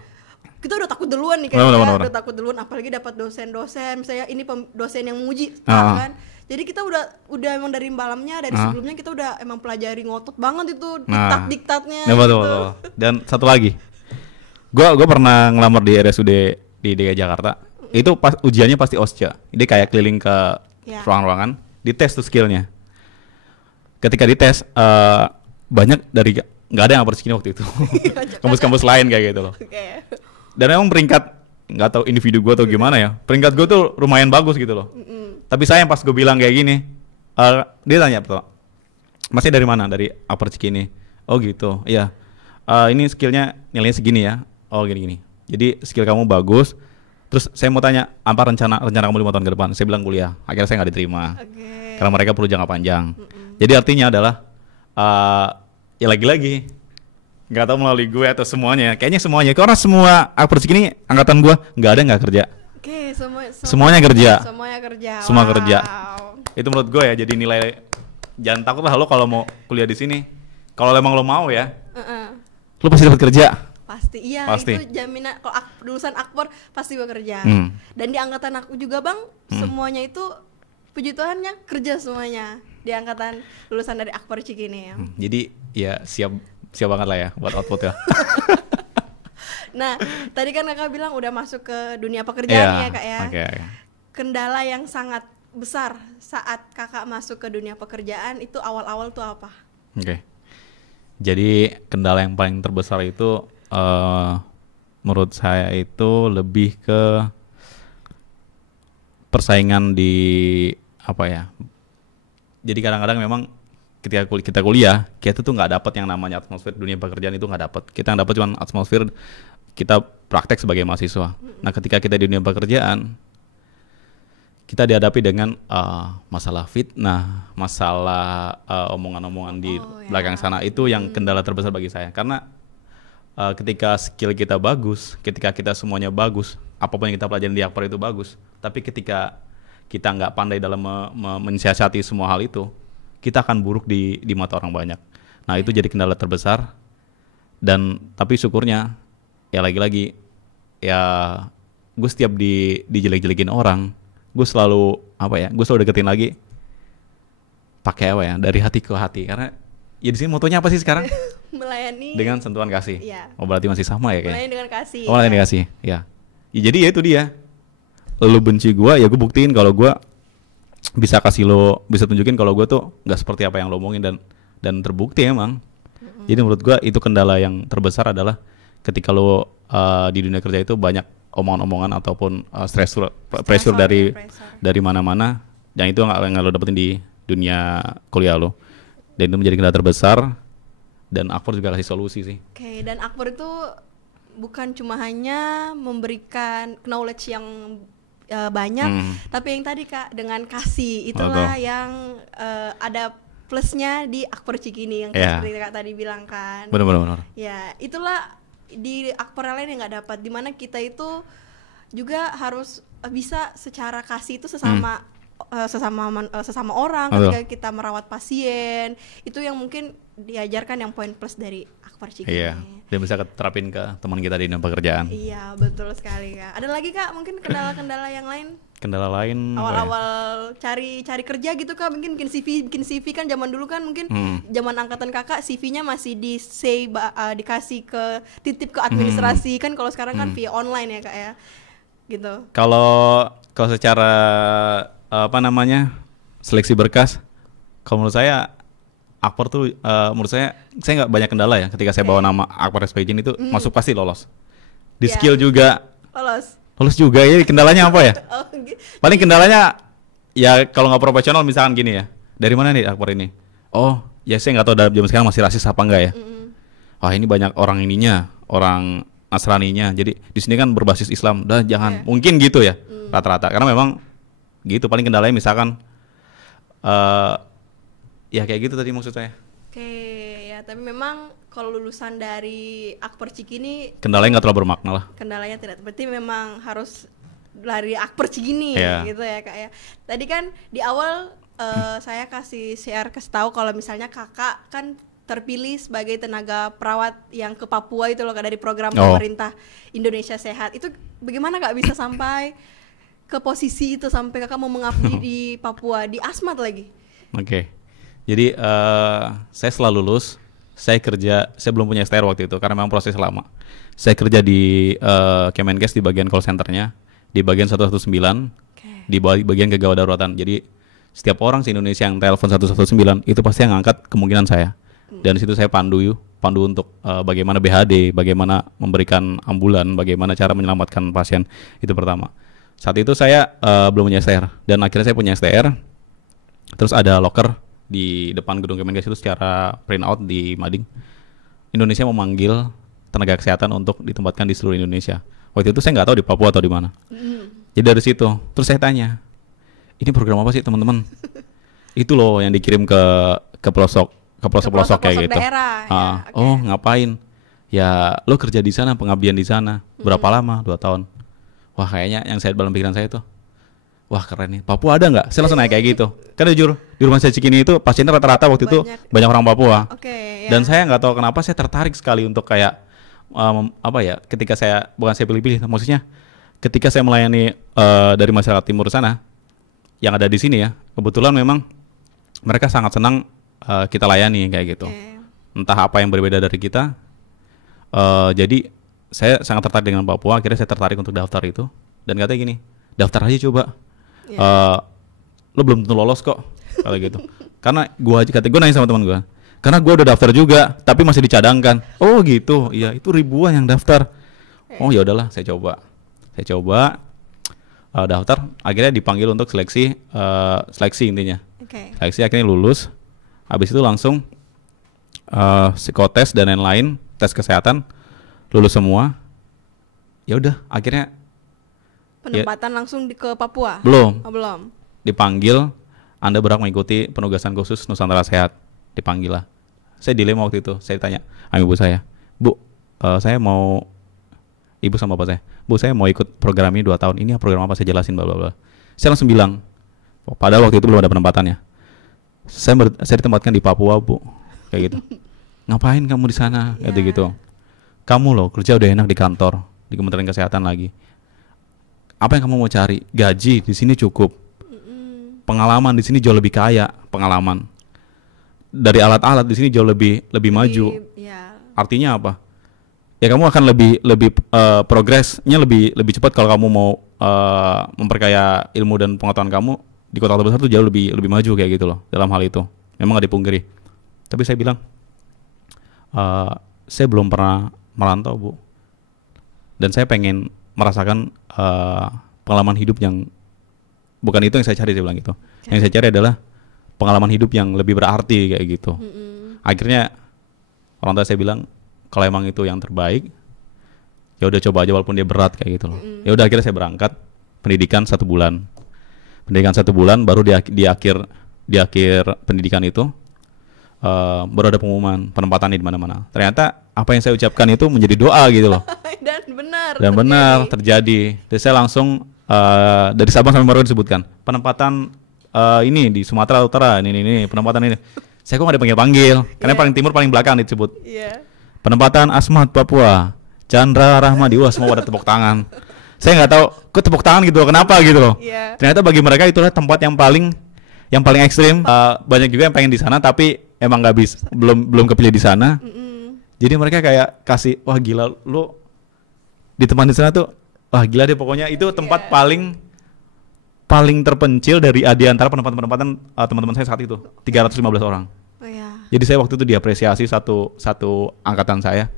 kita udah takut duluan nih udah takut duluan, apalagi dapat dosen-dosen, misalnya ini dosen yang menguji kan. Jadi kita udah emang dari malamnya, dari sebelumnya kita udah emang pelajari ngotot banget itu diktat-diktatnya Betul, gitu. betul. Dan satu lagi, gue pernah ngelamar di RSUD di DKI Jakarta. Itu pas ujiannya pasti OSCA. Dia kayak keliling ke ruangan-ruangan, dites tuh skillnya. Ketika dites banyak dari nggak ada yang Akper Cikini waktu itu. Kampus-kampus lain kayak gitu loh. Okay. Dan emang peringkat, nggak tahu individu gue atau gimana ya, peringkat gue tuh lumayan bagus gitu loh. Tapi sayang pas gue bilang kayak gini, dia tanya pertama, masnya dari mana? Dari Akper Cikini. Oh gitu, iya. Ini skillnya nilainya segini ya. Oh gini-gini. Jadi skill kamu bagus. Terus saya mau tanya, apa rencana kamu 5 tahun ke depan? Saya bilang kuliah. Akhirnya saya nggak diterima. Karena mereka perlu jangka panjang. Jadi artinya adalah ya lagi-lagi nggak tahu melalui gue atau semuanya. Kayaknya semuanya. Karena semua Akper Cikini angkatan gue nggak ada yang nggak kerja. Oke, semuanya kerja. Semuanya kerja. Semua wow. kerja. Itu menurut gue ya. Jadi nilai, jangan takut lah lo kalau mau kuliah di sini. Kalau emang lo mau ya, lo pasti dapat kerja. Pasti, iya. Pasti. Itu jaminan. Kalau lulusan Akper pasti bekerja. Dan di angkatan aku juga Bang, semuanya itu puji Tuhannya kerja semuanya di angkatan lulusan dari Akper Cikini ya. Jadi ya siap banget lah ya buat output ya. Nah, tadi kan kakak bilang udah masuk ke dunia pekerjaan ya Kak ya. Okay. Kendala yang sangat besar saat kakak masuk ke dunia pekerjaan itu awal-awal tuh apa? Oke. Jadi kendala yang paling terbesar itu menurut saya itu lebih ke persaingan di apa ya. Jadi kadang-kadang memang ketika kita kuliah, kita tuh nggak dapat yang namanya atmosfer dunia pekerjaan, itu nggak dapat. Kita yang dapat cuma atmosfer kita praktek sebagai mahasiswa. Nah, ketika kita di dunia pekerjaan, kita dihadapi dengan masalah fitnah, masalah omongan-omongan di belakang sana. Itu yang kendala terbesar bagi saya. Karena ketika skill kita bagus, ketika kita semuanya bagus, apapun yang kita pelajari di Akper itu bagus. Tapi ketika kita nggak pandai dalam mensiasati semua hal itu, kita akan buruk di mata orang banyak. Nah, itu jadi kendala terbesar. Dan tapi syukurnya ya lagi-lagi ya gue setiap dijelek-jelekin orang, gue selalu deketin lagi pakai apa ya, dari hati ke hati. Karena Ya di sini motonya apa sih sekarang? Melayani Dengan sentuhan kasih. Iya. Oh berarti masih sama ya kayaknya. melayani dengan kasih. Oh melayani kasih. Ya. Ya jadi ya itu dia. Lu benci gua, ya gua buktiin kalau gua bisa kasih lo, bisa tunjukin kalau gua tuh nggak seperti apa yang lo omongin, dan terbukti emang. Jadi menurut gua itu kendala yang terbesar adalah ketika lo di dunia kerja itu banyak omongan-omongan ataupun pressure dari Pressure. dari mana-mana, yang itu nggak lo dapetin di dunia kuliah lo, dan itu menjadi kendala terbesar. Dan Akbar juga kasih solusi sih. Oke, dan Akbar itu bukan cuma hanya memberikan knowledge yang banyak, tapi yang tadi Kak dengan kasih itulah yang ada plusnya di Akbar Cikini yang seperti Kak tadi bilang kan. Benar. Ya, itulah di Akbar lain yang nggak dapat, dimana kita itu juga harus bisa secara kasih itu sesama orang ketika kita merawat pasien, itu yang mungkin diajarkan yang poin plus dari Akbar Cikini. Iya, dan bisa terapin ke teman kita di dunia pekerjaan. Iya, betul sekali Kak. Ada lagi Kak mungkin kendala-kendala yang lain? Kendala lain awal-awal cari kerja gitu Kak, mungkin bikin CV kan zaman dulu kan mungkin zaman angkatan Kakak CV-nya masih dikasih titip ke administrasi kan, kalau sekarang kan via online ya Kak ya. Gitu. Kalau secara seleksi berkas, kalau menurut saya Akbar tuh menurut saya nggak banyak kendala ya ketika saya bawa nama Akbar SPJ itu masuk pasti lolos. Di skill juga lolos juga ya. Kendalanya apa ya? Paling kendalanya ya kalau nggak profesional, misalkan gini ya, dari mana nih Akbar ini? Oh ya saya nggak tahu dalam zaman sekarang masih rasis apa enggak ya. Wah ini banyak orang ininya, orang Nasraninya, jadi di sini kan berbasis Islam, dah jangan mungkin gitu ya rata-rata, karena memang gitu. Paling kendalanya misalkan ya kayak gitu tadi maksud saya. Oke ya, tapi memang kalau lulusan dari Akbar Cikini kendalanya nggak terlalu bermakna lah. Kendalanya tidak, berarti memang harus dari Akbar Cikini gitu ya Kak ya. Tadi kan di awal saya kasih tahu kalau misalnya Kakak kan terpilih sebagai tenaga perawat yang ke Papua itu loh Kak, dari program pemerintah Indonesia Sehat. Itu bagaimana Kak bisa sampai ke posisi itu, sampai Kakak mau mengabdi di Papua, di Asmat lagi? Oke. Jadi saya setelah lulus, saya belum punya STR waktu itu karena memang proses lama. Saya kerja di Kemenkes di bagian call centernya, di bagian 119, di bagian kegawat daruratan. Jadi setiap orang di Indonesia yang telepon 119 itu pasti yang ngangkat kemungkinan saya. Dan di situ saya pandu untuk bagaimana BHD, bagaimana memberikan ambulan, bagaimana cara menyelamatkan pasien. Itu pertama. Saat itu saya belum punya STR, dan akhirnya saya punya STR. Terus ada loker di depan gedung Kemenkes itu secara print out di Mading. Indonesia memanggil tenaga kesehatan untuk ditempatkan di seluruh Indonesia. Waktu itu saya nggak tahu di Papua atau di mana. Jadi dari situ, terus saya tanya, ini program apa sih teman-teman? Itu loh yang dikirim ke pelosok kayak gitu. Daerah, ya, Oh ngapain? Ya lo kerja di sana, pengabdian di sana. Berapa lama? 2 tahun. Wah kayaknya yang saya dalam pikiran saya tuh, wah keren nih, Papua ada nggak? Saya langsung naik kayak gitu. Kan jujur di rumah saya Cikini itu pasiennya rata-rata waktu itu banyak orang Papua. Dan saya nggak tahu kenapa saya tertarik sekali untuk kayak ketika saya pilih-pilih, maksudnya ketika saya melayani dari masyarakat timur sana yang ada di sini ya, kebetulan memang mereka sangat senang kita layani kayak gitu. Entah apa yang berbeda dari kita. Jadi saya sangat tertarik dengan Papua. Akhirnya saya tertarik untuk daftar itu, dan katanya gini, daftar aja coba. Lo belum tentu lolos kok kalau gitu. Karena gue nanya sama teman gue, karena gue udah daftar juga tapi masih dicadangkan. Oh gitu, iya itu ribuan yang daftar. Oh ya udahlah, saya coba daftar. Akhirnya dipanggil untuk seleksi intinya. Seleksi akhirnya lulus. Habis itu langsung psikotes dan lain-lain, tes kesehatan, lulus semua. Ya udah akhirnya penempatan langsung ke Papua? Belum. Belum. Dipanggil, Anda berhak mengikuti penugasan khusus Nusantara Sehat. Dipanggil lah. Saya dilema waktu itu. Saya tanya sama ibu saya, Bu, saya mau, ibu sama bapak saya, Bu saya mau ikut program ini 2 tahun. Ini program apa? Saya jelasin bla bla bla. Saya langsung bilang, padahal waktu itu belum ada penempatannya. Saya ditempatkan di Papua, Bu. Kayak gitu. Ngapain kamu di sana? Gitu. Kamu loh kerja udah enak di kantor, di Kementerian Kesehatan lagi. Apa yang kamu mau cari? Gaji di sini cukup. Pengalaman di sini jauh lebih kaya, pengalaman. dari alat-alat di sini jauh lebih maju. Ya. Artinya apa? Ya kamu akan lebih progresnya lebih cepat kalau kamu mau memperkaya ilmu dan pengetahuan kamu di kota besar tuh jauh lebih maju kayak gitu loh dalam hal itu. Memang gak dipungkiri. Tapi saya bilang saya belum pernah merantau, Bu. Dan saya pengen merasakan pengalaman hidup yang bukan itu yang saya cari, saya bilang gitu. Yang saya cari adalah pengalaman hidup yang lebih berarti kayak gitu. Akhirnya orang tua saya bilang kalau emang itu yang terbaik, ya udah coba aja walaupun dia berat kayak gitu loh. Ya udah akhirnya saya berangkat pendidikan 1 bulan. Pendidikan 1 bulan baru di akhir pendidikan itu baru ada pengumuman penempatan di mana-mana. Ternyata apa yang saya ucapkan itu menjadi doa gitu loh. Dan benar terjadi. Jadi saya langsung dari Sabang sampai Merauke disebutkan penempatan ini di Sumatera Utara ini penempatan ini. Saya kok nggak dipanggil, karena paling timur paling belakang disebut. Penempatan Asmat Papua, Chandra Rahmadi, wah semua pada tepuk tangan. Saya nggak tahu, kok tepuk tangan gitu, kenapa gitu loh. Ternyata bagi mereka itulah tempat yang paling ekstrim. Banyak juga yang pengen di sana, tapi emang nggak bisa, belum kepilih di sana. Jadi mereka kayak kasih, wah gila, lu di tempat di sana tuh, wah gila deh pokoknya itu tempat paling terpencil dari antara penempatan teman-teman saya saat itu 315 orang. Jadi saya waktu itu diapresiasi satu angkatan saya.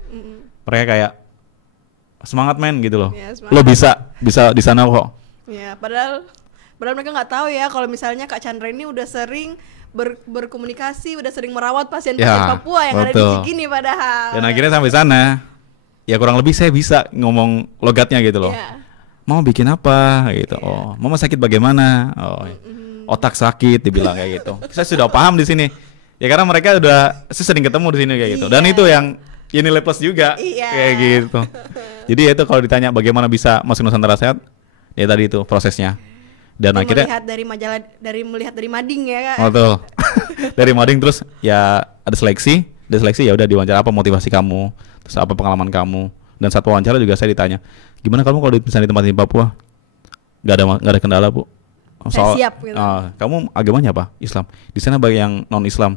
Mereka kayak semangat men gitu loh. Lo bisa di sana kok. Ya, padahal mereka nggak tahu ya kalau misalnya Kak Chandra ini udah sering berkomunikasi, udah sering merawat pasien-pasien Papua yang ada di Cikini padahal. Dan akhirnya sampai sana, ya kurang lebih saya bisa ngomong logatnya gitu loh. Mau bikin apa gitu. Oh, mama sakit bagaimana? Oh, otak sakit dibilang kayak gitu. Saya sudah paham di sini. Ya karena mereka saya sering ketemu di sini kayak gitu. Dan itu yang nilai plus juga kayak gitu. Jadi itu kalau ditanya bagaimana bisa masuk Nusantara Sehat, ya tadi itu prosesnya. Dan itu akhirnya melihat dari mading ya Kak. Betul. Dari mading terus ya ada seleksi ya udah diwawancara apa motivasi kamu, terus apa pengalaman kamu. Dan satu wawancara juga saya ditanya, gimana kamu kalau misalnya di tempat di Papua? Gak ada kendala, Bu. Saya siap gitu. Kamu agamanya apa? Islam. Di sana banyak yang non Islam.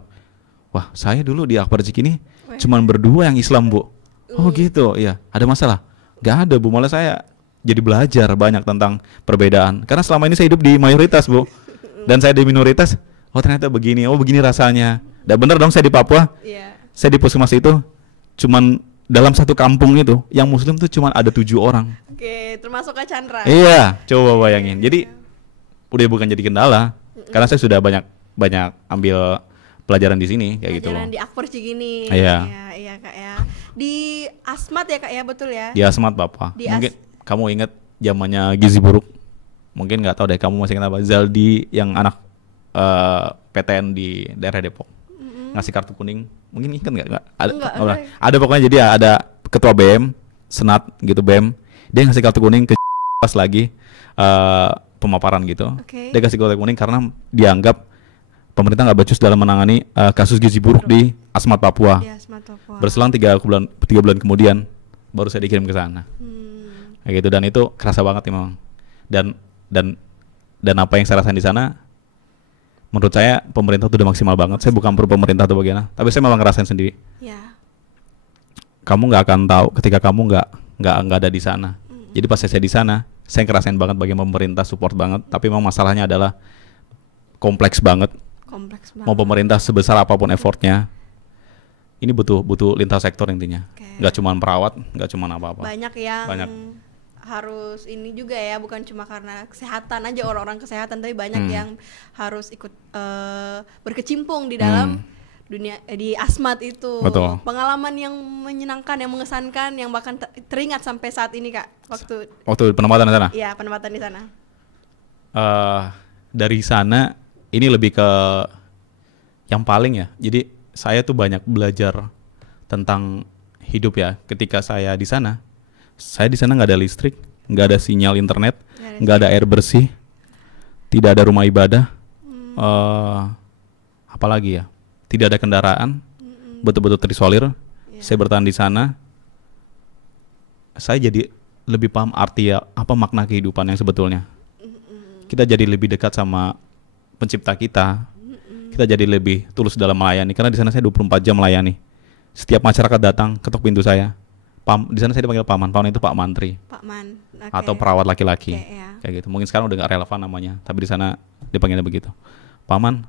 Wah, saya dulu di Akbar Cikini cuman berdua yang Islam, Bu. Oh gitu, iya. Ada masalah? Gak ada, Bu. Malah saya jadi belajar banyak tentang perbedaan. Karena selama ini saya hidup di mayoritas, Bu. Dan saya di minoritas. Oh ternyata begini. Oh begini rasanya. Dan bener dong saya di Papua. Saya di puskesmas itu cuman dalam satu kampung itu yang Muslim tuh cuman ada 7 orang. Oke, termasuk Kak Chandra. Iya, coba bayangin. Jadi udah bukan jadi kendala. Karena saya sudah banyak ambil pelajaran di sini kayak gitu loh. Pelajaran di Akbar Cikini. Iya. Iya Kak ya. Di Asmat ya Kak ya, betul ya? Di Asmat Bapak. Mungkin kamu ingat zamannya Gizi Buruk. Mungkin nggak tahu deh kamu masih ingat apa? Zaldi yang anak PTN di daerah Depok. Ngasih kartu kuning. Mungkin ingat nggak? Ada pokoknya jadi ada ketua BM, senat gitu BM. Dia ngasih kartu kuning ke pas lagi pemaparan gitu. Dia kasih kartu kuning karena dianggap pemerintah nggak becus dalam menangani kasus gizi buruk di Asmat Papua. Berselang 3 bulan kemudian baru saya dikirim ke sana. Kayak gitu, dan itu kerasa banget memang. Dan apa yang saya rasain di sana, menurut saya pemerintah tuh udah maksimal banget. Saya bukan pro pemerintah atau bagaimana, tapi saya memang ngerasain sendiri. Kamu nggak akan tahu ketika kamu nggak ada di sana. Jadi pas saya di sana, saya ngerasain banget bagaimana pemerintah support banget. Tapi memang masalahnya adalah kompleks banget. Mau pemerintah sebesar apapun effortnya, ini butuh lintas sektor intinya. Nggak cuma perawat, nggak cuma apa-apa. Banyak yang harus ini juga ya, bukan cuma karena kesehatan aja orang-orang kesehatan, tapi banyak yang harus ikut berkecimpung di dalam dunia di Asmat itu. Betul. Pengalaman yang menyenangkan, yang mengesankan, yang bahkan teringat sampai saat ini Kak, waktu penempatan di sana. Iya, penempatan di sana. Dari sana ini lebih ke yang paling ya. Jadi saya tuh banyak belajar tentang hidup ya. Ketika saya di sana nggak ada listrik, nggak ada sinyal internet, nggak ada air bersih, tidak ada rumah ibadah, apalagi ya, tidak ada kendaraan, betul-betul terisolir. Saya bertahan di sana. Saya jadi lebih paham arti ya, apa makna kehidupan yang sebetulnya. Kita jadi lebih dekat sama pencipta kita. kita jadi lebih tulus dalam melayani. Karena di sana saya 24 jam melayani. Setiap masyarakat datang ketuk pintu saya. Di sana saya dipanggil paman. Paman itu Pak Mantri. Pak Man. Oke. Atau perawat laki-laki. Oke, ya. Kayak gitu. Mungkin sekarang udah nggak relevan namanya, tapi di sana dipanggilnya begitu. Paman,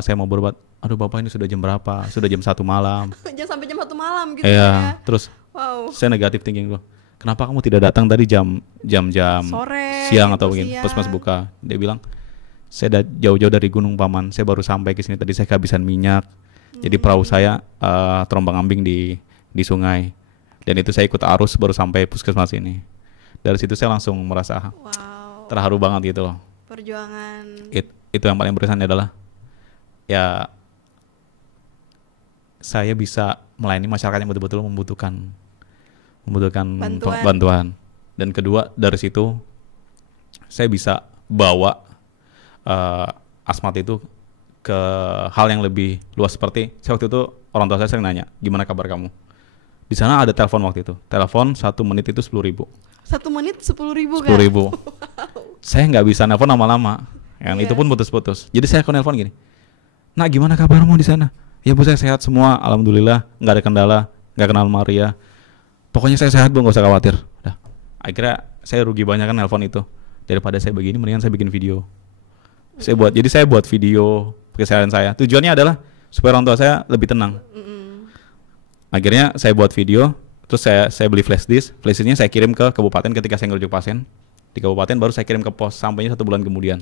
saya mau berobat. Aduh bapak, ini sudah jam berapa? Sudah jam 1 malam. Jangan sampai jam 1 malam gitu Iya. ya. Terus Wow. saya negatif thinking loh. Kenapa kamu tidak datang tadi jam Sore, siang gitu, atau mungkin siang. puskesmas buka? Dia bilang, saya jauh-jauh dari gunung paman. Saya baru sampai ke sini tadi, saya kehabisan minyak. Jadi perahu saya terombang-ambing di sungai. Dan itu saya ikut arus baru sampai puskesmas ini. Dari situ saya langsung merasa Wow. terharu banget gitu loh. Perjuangan. Itu yang paling berkesan adalah ya saya bisa melayani masyarakat yang betul-betul membutuhkan bantuan. Dan kedua dari situ saya bisa bawa Asmat itu ke hal yang lebih luas. Seperti saya waktu itu, orang tua saya sering nanya, gimana kabar kamu? Di sana ada telepon waktu itu. Telepon 1 menit itu 10.000. 1 menit 10.000 kan? 10.000. Saya nggak bisa nelfon lama-lama. Yang itu pun putus-putus. Jadi saya nelfon gini. Nak, gimana kabarmu di sana? Ya bu, saya sehat semua, alhamdulillah, nggak ada kendala, nggak kenal Maria. Pokoknya saya sehat bu, nggak usah khawatir. Udah. Akhirnya saya rugi banyak kan nelfon itu. Daripada saya begini, mendingan saya bikin video. Jadi saya buat video kesehatan saya. Tujuannya adalah supaya orang tua saya lebih tenang. Akhirnya saya buat video, terus saya beli flash disknya saya kirim ke kabupaten ketika saya ngerujuk pasien. Di kabupaten baru saya kirim ke pos, sampainya 1 bulan kemudian.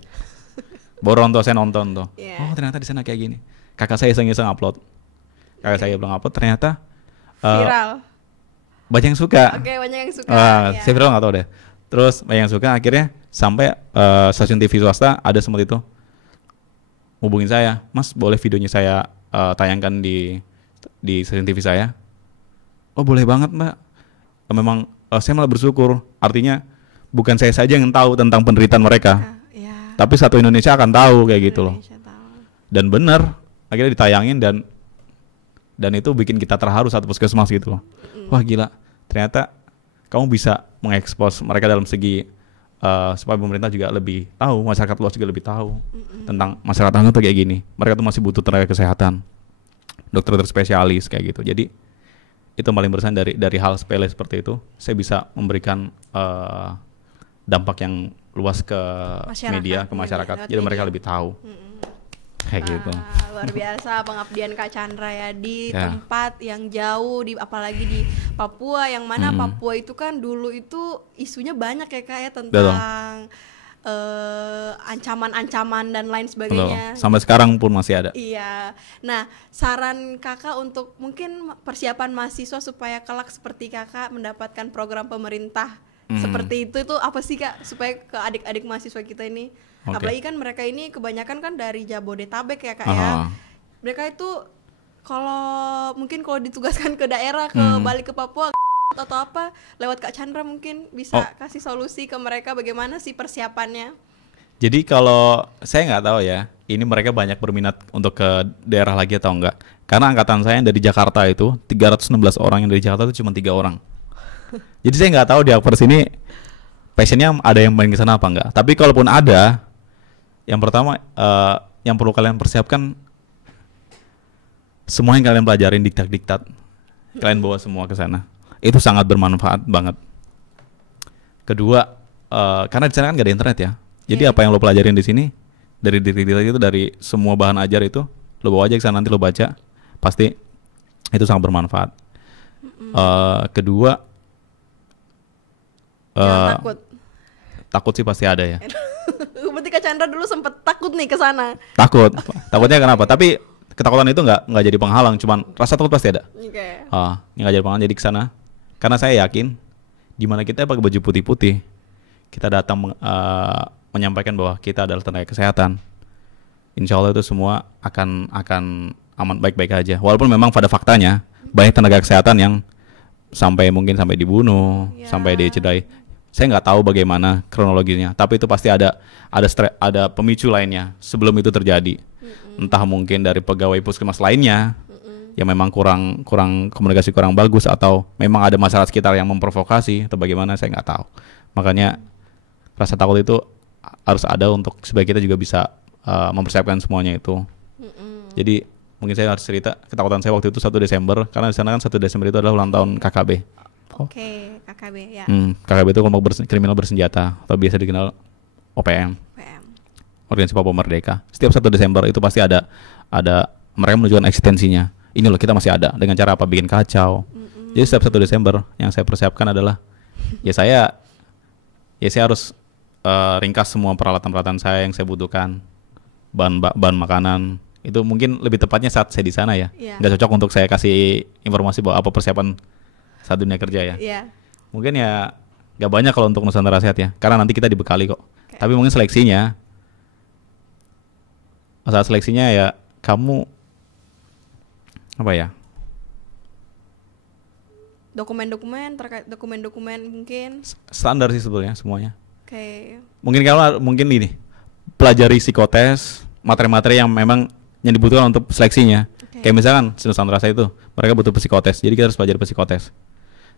Baru orang tua saya nonton tuh. Yeah. Oh ternyata di sana kayak gini. Kakak saya iseng-iseng upload. Ternyata Viral. banyak yang suka. Oke, banyak yang suka. Ya. Saya viral nggak tahu deh. Terus banyak yang suka, akhirnya sampai stasiun TV swasta ada sempat itu hubungin saya, Mas boleh videonya saya tayangkan di stasiun TV saya? Oh boleh banget mbak. Memang saya malah bersyukur. Artinya bukan saya saja yang tahu tentang penderitaan mereka, Ya. tapi satu Indonesia akan tahu kayak gitu loh. Indonesia tahu. Dan benar, akhirnya ditayangin dan itu bikin kita terharu satu puskesmas gitu loh. Wah gila, ternyata kamu bisa mengekspos mereka dalam segi supaya pemerintah juga lebih tahu, masyarakat luas juga lebih tahu tentang masyarakat tangga tuh kayak gini. Mereka tuh masih butuh tenaga kesehatan, dokter spesialis kayak gitu. Jadi itu yang paling berkesan dari hal sepele seperti itu. Saya bisa memberikan dampak yang luas ke media, ke masyarakat. Jadi mereka lebih tahu. Kayak gitu. Luar biasa pengabdian Kak Chandra ya di tempat yang jauh, apalagi di Papua, yang mana Papua itu kan dulu itu isunya banyak ya Kak ya, tentang ancaman-ancaman dan lain sebagainya. Betul. Sampai sekarang pun masih ada. Iya. Nah, saran Kakak untuk mungkin persiapan mahasiswa supaya kelak seperti Kakak mendapatkan program pemerintah seperti itu apa sih Kak, supaya ke adik-adik mahasiswa kita ini, apalagi kan mereka ini kebanyakan kan dari Jabodetabek ya Kak ya. Mereka itu kalau ditugaskan ke daerah, balik ke Papua atau apa, lewat Kak Chandra mungkin bisa kasih solusi ke mereka bagaimana sih persiapannya. Jadi kalau saya nggak tahu ya, ini mereka banyak berminat untuk ke daerah lagi atau enggak. Karena angkatan saya yang dari Jakarta itu 316 orang, yang dari Jakarta itu cuma 3 orang. Jadi saya nggak tahu di Akpers ini passionnya ada yang main ke sana apa enggak. Tapi kalaupun ada, yang pertama yang perlu kalian persiapkan, semua yang kalian pelajarin diktat-diktat, kalian bawa semua ke sana. Itu sangat bermanfaat banget. Kedua, karena di sana kan nggak ada internet ya. Jadi apa yang lo pelajarin di sini dari diktat-diktat itu, dari semua bahan ajar itu, lo bawa aja ke sana, nanti lo baca, pasti itu sangat bermanfaat. Kedua, takut. Takut sih pasti ada ya. Berarti Kak Chandra dulu sempet takut nih ke sana. Takutnya kenapa? Tapi ketakutan itu nggak jadi penghalang, cuman rasa takut pasti ada. Oke. Nggak jadi penghalang, jadi ke sana. Karena saya yakin, gimana kita pakai baju putih-putih, kita datang menyampaikan bahwa kita adalah tenaga kesehatan. Insya Allah itu semua akan aman, baik-baik aja. Walaupun memang pada faktanya banyak tenaga kesehatan yang sampai dibunuh, sampai dicederai. Saya nggak tahu bagaimana kronologinya, tapi itu pasti ada pemicu lainnya sebelum itu terjadi. Entah mungkin dari pegawai puskesmas lainnya yang memang kurang komunikasi kurang bagus, atau memang ada masyarakat sekitar yang memprovokasi, atau bagaimana, saya nggak tahu. Makanya rasa takut itu harus ada supaya kita juga bisa mempersiapkan semuanya itu. Jadi mungkin saya harus cerita ketakutan saya waktu itu 1 Desember, karena di sana kan 1 Desember itu adalah ulang tahun KKB. Oke, KKB ya. KKB itu kelompok kriminal bersenjata atau biasa dikenal OPM. PM. Organisasi Papua Merdeka. Setiap 1 Desember itu pasti ada mereka menunjukkan eksistensinya. Ini loh kita masih ada, dengan cara apa? Bikin kacau. Jadi setiap 1 Desember yang saya persiapkan adalah saya harus ringkas semua peralatan-peralatan saya yang saya butuhkan, bahan makanan. Itu mungkin lebih tepatnya saat saya di sana ya. Nggak cocok untuk saya kasih informasi bahwa apa persiapan saat dunia kerja ya. Mungkin ya nggak banyak kalau untuk Nusantara Sehat ya, karena nanti kita dibekali kok. Tapi mungkin seleksinya, saat seleksinya ya kamu apa ya? Dokumen-dokumen terkait dokumen-dokumen mungkin. Standar sih sebetulnya semuanya. Mungkin ini pelajari psikotes, materi-materi yang memang yang dibutuhkan untuk seleksinya. Kayak misalkan Nusantara Sehat itu mereka butuh psikotes, jadi kita harus pelajari psikotes.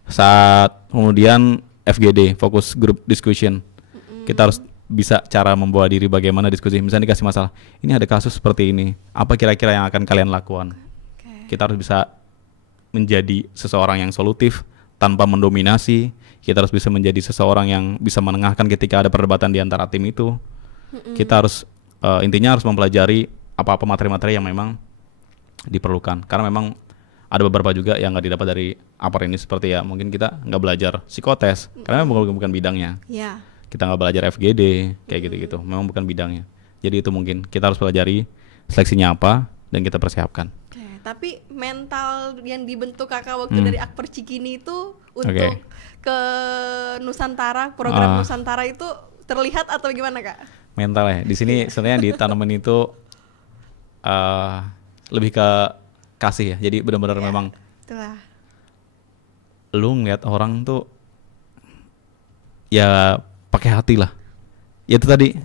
Saat kemudian FGD, fokus group discussion, kita harus bisa cara membawa diri bagaimana diskusi. Misalnya dikasih masalah, ini ada kasus seperti ini, apa kira-kira yang akan kalian lakukan? Kita harus bisa menjadi seseorang yang solutif tanpa mendominasi. Kita harus bisa menjadi seseorang yang bisa menengahkan ketika ada perdebatan di antara tim itu. Kita harus intinya harus mempelajari apa-apa materi-materi yang memang diperlukan, karena memang ada beberapa juga yang nggak didapat dari APAR ini, seperti ya mungkin kita nggak belajar psikotes karena memang bukan bidangnya. Kita nggak belajar FGD kayak gitu-gitu, memang bukan bidangnya. Jadi itu mungkin kita harus pelajari seleksinya apa dan kita persiapkan. Tapi mental yang dibentuk kakak waktu dari Akper Cikini itu untuk ke Nusantara, program Nusantara itu terlihat atau gimana kak? Mental ya, di sini sebenarnya ditanamin itu lebih ke kasih ya. Jadi benar-benar memang itulah. Lu ngeliat orang tuh ya pakai hati lah. Ya itu tadi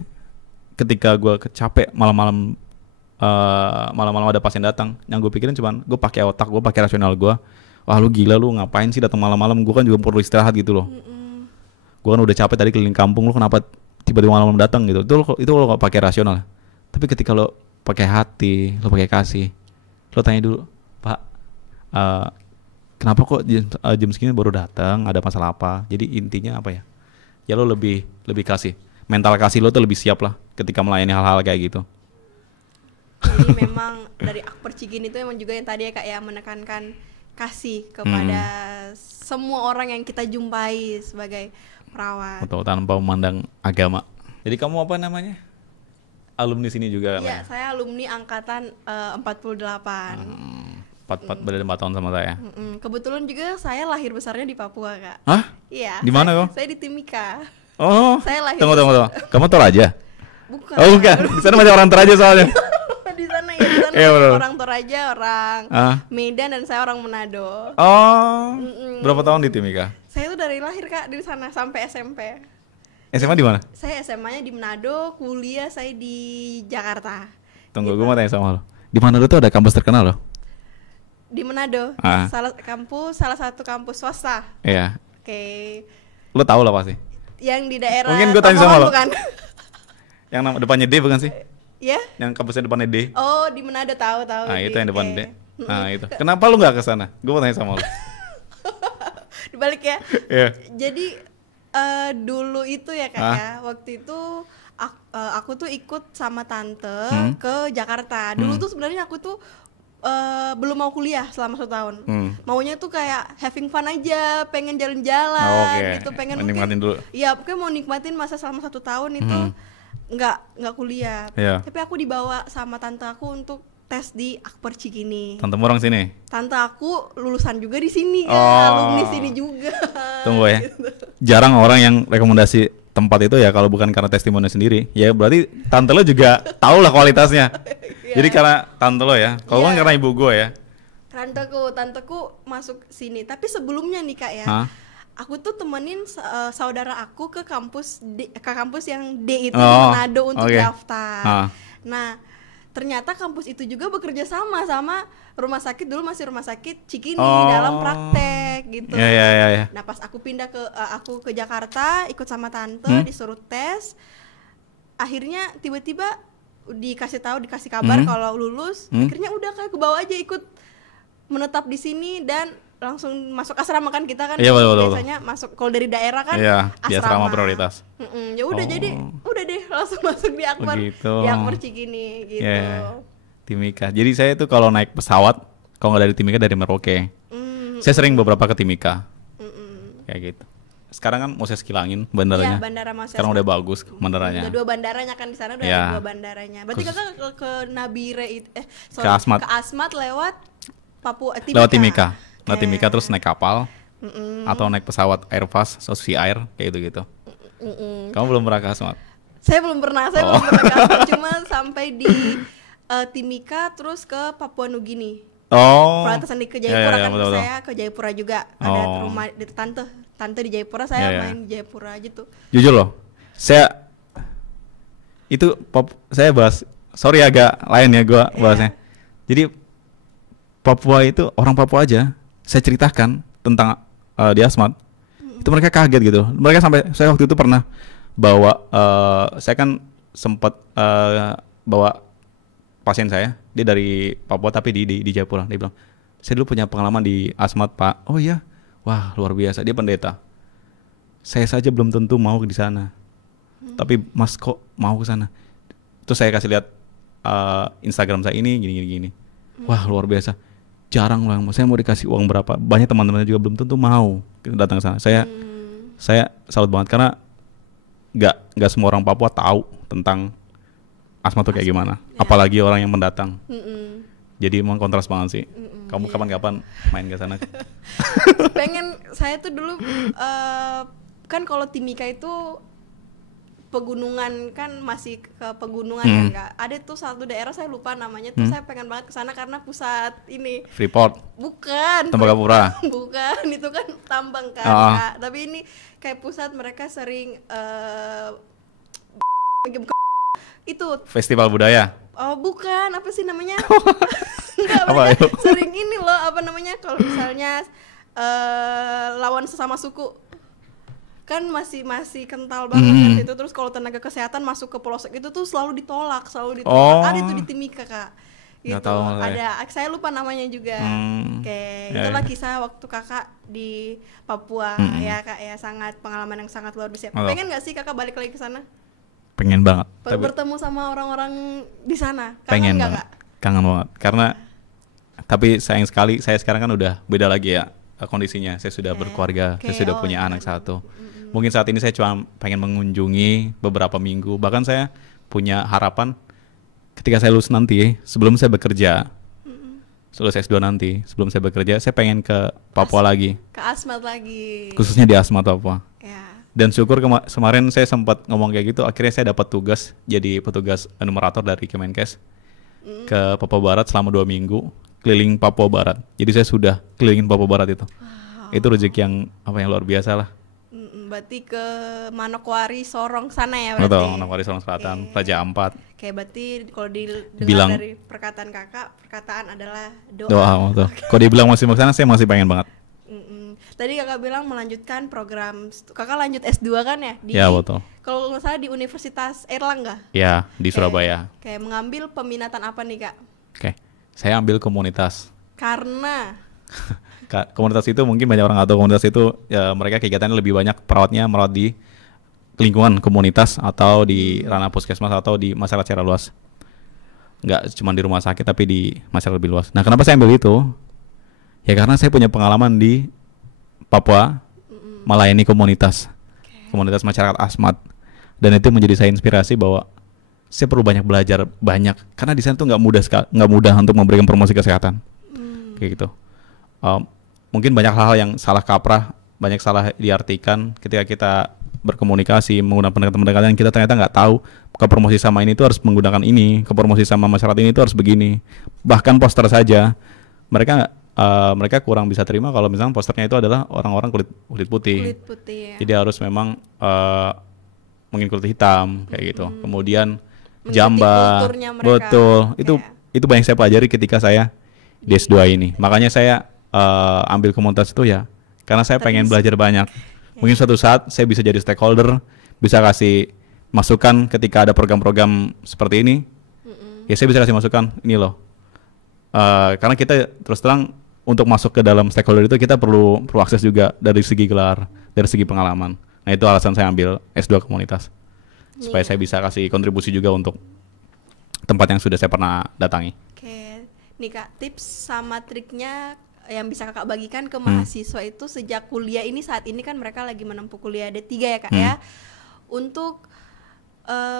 ketika gue capek malam-malam ada pasien datang, yang gue pikirin cuman gue pakai otak, gue pakai rasional gue. Wah lu gila, lu ngapain sih datang malam-malam? Gue kan juga perlu istirahat gitu loh. Gue kan udah capek tadi keliling kampung, lu kenapa tiba-tiba malam-malam datang gitu? Itu lo gak pakai rasional. Tapi ketika lo pakai hati, lo pakai kasih, lo tanya dulu, Pak, kenapa kok jam segini baru datang? Ada masalah apa? Jadi intinya apa ya? Ya lo lebih kasih. Mental kasih lo tuh lebih siap lah ketika melayani hal-hal kayak gitu. Jadi memang dari Akper Cikini itu memang juga yang tadi ya kak ya, menekankan kasih kepada semua orang yang kita jumpai sebagai perawat. Betul, tanpa memandang agama. Jadi kamu apa namanya? Alumni sini juga kan? Iya, saya alumni angkatan 48. 4 beda 4 tahun sama saya. Kebetulan juga saya lahir besarnya di Papua kak. Hah? Iya. Di mana kok? Saya di Timika. Oh. Saya lahir. Tunggu. Kamu Toraja? Bukan. Oh bukan. Di sana banyak orang Toraja soalnya. di sana orang Toraja, orang Medan, dan saya orang Manado. Oh. Berapa tahun di Timika? Saya tuh dari lahir kak di sana sampai SMP. SMA di mana? Saya SMA-nya di Manado, kuliah saya di Jakarta. Tunggu, gue mau tanya sama lo. Di Manado tuh ada kampus terkenal loh. Di Manado, salah satu kampus swasta. Iya. Oke. Lo tau lah pasti. Yang di daerah. Mungkin gue tanya sama lo. Bukan? Yang depannya D bukan sih? Ya? Yang kampusnya depannya D. Oh, di Manado tahu. Nah, itu yang depan D. Nah, itu. Kenapa lu nggak ke sana? Gue mau tanya sama lo. Dibalik ya. Iya. Jadi dulu itu ya kak ya, waktu itu aku tuh ikut sama tante ke Jakarta. Dulu tuh sebenarnya aku tuh belum mau kuliah selama 1 tahun. Maunya tuh kayak having fun aja, pengen jalan-jalan gitu, pengen nikmatin dulu. Iya, pokoknya mau nikmatin masa selama 1 tahun itu nggak kuliah. Tapi aku dibawa sama tante aku untuk tes di Akper Cikini. Tante orang sini? Tante aku lulusan juga di sini kan, alumni sini juga. Tunggu ya, gitu. Jarang orang yang rekomendasi tempat itu ya kalau bukan karena testimoni sendiri. Ya berarti tante lo juga tahu lah kualitasnya. Jadi karena tante lo ya, kalau kan karena ibu gue ya. Tanteku masuk sini. Tapi sebelumnya nih kak ya, aku tuh temenin saudara aku ke kampus yang D itu di Manado untuk daftar. Nah, ternyata kampus itu juga bekerja sama rumah sakit, dulu masih rumah sakit Cikini dalam praktek gitu. Ya. Nah, pas aku pindah aku ke Jakarta ikut sama tante, disuruh tes. Akhirnya tiba-tiba dikasih tahu, dikasih kabar kalau lulus, akhirnya udah kayak ke bawah aja ikut menetap di sini dan langsung masuk asrama kan kita kan. Iya, betul. Biasanya masuk kalau dari daerah kan Iya, di asrama. asrama prioritas. Ya udah jadi udah deh langsung masuk di Akbar. Begitu. Di Akbar Cikini gitu. Yeah. Timika. Jadi saya tuh kalau naik pesawat, kalau nggak dari Timika dari Merauke. Saya sering beberapa ke Timika. Kayak gitu. Sekarang kan Moses Kilangin bandaranya. Iya, bandara Moses. Sekarang udah bagus bandaranya. Udah 2 bandaranya kan di sana udah Iya. ada 2 bandaranya. Berarti kakak ke Nabire Ke Asmat. Ke Asmat lewat Papua Timika. Lewat Timika. Lewat Oke. Timika terus naik kapal. Atau naik pesawat Airbus, Sosi Air, kayak gitu-gitu. Kamu belum pernah ke Asmat? Saya belum pernah ke Asmat, cuma sampai di Timika terus ke Papua Nugini. Oh. Perbatasan ke Jayapura kan betul. saya ke Jayapura juga. Ada rumah di tante di Jayapura, saya main di Jayapura aja tuh. Jujur loh, saya saya bahas, sorry agak lain ya gua bahasnya. Jadi Papua itu orang Papua aja, saya ceritakan tentang di Asmat, itu mereka kaget gitu. Mereka sampai saya waktu itu pernah bawa, saya kan sempat bawa pasien saya, dia dari Papua tapi di Jayapura. Dia bilang, saya dulu punya pengalaman di Asmat Pak. Oh iya, wah luar biasa. Dia pendeta. Saya saja belum tentu mau di sana. Tapi Mas kok mau ke sana? Terus saya kasih lihat Instagram saya ini gini. Wah luar biasa. Jarang lah. Saya mau dikasih uang berapa? Banyak teman-teman juga belum tentu mau datang ke sana. Saya salut banget karena nggak semua orang Papua tahu tentang Asmat tuh kayak gimana. Apalagi orang yang mendatang. Jadi emang kontras banget sih. Kamu kapan-kapan main ke sana? Pengen saya tuh dulu kan kalau Timika itu pegunungan kan masih ke pegunungan ya enggak. Ada tuh satu daerah saya lupa namanya tuh saya pengen banget ke sana karena pusat ini. Freeport. Bukan. Tembagapura. Bukan, itu kan tambang kan. Kak. Tapi ini kayak pusat mereka sering itu Festival budaya. Oh bukan, apa sih namanya? Enggak, Apa, mereka ayo? sering ini loh, apa namanya kalau misalnya lawan sesama suku kan masih kental banget kan itu. Terus kalau tenaga kesehatan masuk ke pelosok itu tuh selalu ditolak. Oh. Ada itu di Timika Kak. Gitu. Nggak tahu malah ya. Ada, saya lupa namanya juga. Oke, Ya, itulah ya. kisah waktu kakak di Papua ya Kak ya, sangat pengalaman yang sangat luar biasa. Halo. Pengen nggak sih kakak balik lagi ke sana? Pengen banget. Bertemu sama orang-orang di sana. Pengen nggak, banget. Kak? Kangen banget. Karena tapi sayang sekali saya sekarang kan udah beda lagi ya kondisinya. Saya sudah berkeluarga, saya sudah punya anak satu. Mungkin saat ini saya cuma pengen mengunjungi beberapa minggu. Bahkan saya punya harapan ketika saya lulus nanti, sebelum saya bekerja, lulus S2 nanti, sebelum saya bekerja, saya pengen ke Papua lagi. Ke Asmat lagi. Khususnya di Asmat Papua. Ya. Dan syukur kemarin saya sempat ngomong kayak gitu, akhirnya saya dapat tugas jadi petugas enumerator dari Kemenkes ke Papua Barat selama 2 minggu, keliling Papua Barat. Jadi saya sudah kelilingin Papua Barat itu. Itu rezeki yang luar biasa lah. Berarti ke Manokwari, Sorong sana ya berarti. Betul, Manokwari, Sorong Selatan, Raja Ampat. Kayak berarti kalau didengar Bilang, dari perkataan kakak, perkataan adalah doa. Doa, betul. Kalau dibilang masih mau ke sana, saya masih pengen banget. Tadi kakak bilang melanjutkan program, kakak lanjut S2 kan ya? Ya, betul. Kalau nggak salah di Universitas Erlangga. Ya, di Surabaya. Kayak mengambil peminatan apa nih Kak? Oke, saya ambil komunitas. Karena Komunitas itu mungkin banyak orang nggak tahu, komunitas itu ya, mereka kegiatannya lebih banyak merawat di lingkungan komunitas atau di ranah puskesmas atau di masyarakat secara luas. Nggak cuma di rumah sakit tapi di masyarakat lebih luas. Nah, kenapa saya ambil itu? Ya karena saya punya pengalaman di Papua melayani komunitas masyarakat Asmat, dan itu menjadi saya inspirasi bahwa saya perlu banyak belajar karena di sana tuh nggak mudah untuk memberikan promosi kesehatan kayak gitu. Mungkin banyak hal-hal yang salah kaprah, banyak salah diartikan ketika kita berkomunikasi menggunakan pendekatan-pendekatan, kita ternyata nggak tahu ke promosi sama ini tuh harus menggunakan ini, ke promosi sama masyarakat ini tuh harus begini. Bahkan poster saja mereka kurang bisa terima kalau misalnya posternya itu adalah orang-orang kulit putih. ya. Jadi harus memang mungkin kulit hitam kayak gitu. Kemudian Mengikuti jamba, kulturnya mereka. betul. Itu banyak saya pelajari ketika saya di S2 ini. Makanya saya ambil komunitas itu ya karena saya pengen belajar banyak. Mungkin suatu saat saya bisa jadi stakeholder, bisa kasih masukan ketika ada program-program seperti ini. Ya saya bisa kasih masukan ini loh. Karena kita terus terang untuk masuk ke dalam stakeholder itu kita perlu akses juga dari segi gelar, dari segi pengalaman. Nah itu alasan saya ambil S2 komunitas supaya saya bisa kasih kontribusi juga untuk tempat yang sudah saya pernah datangi. Oke, nih Kak, tips sama triknya yang bisa Kakak bagikan ke mahasiswa itu sejak kuliah ini, saat ini kan mereka lagi menempuh kuliah D3 ya Kak ya, untuk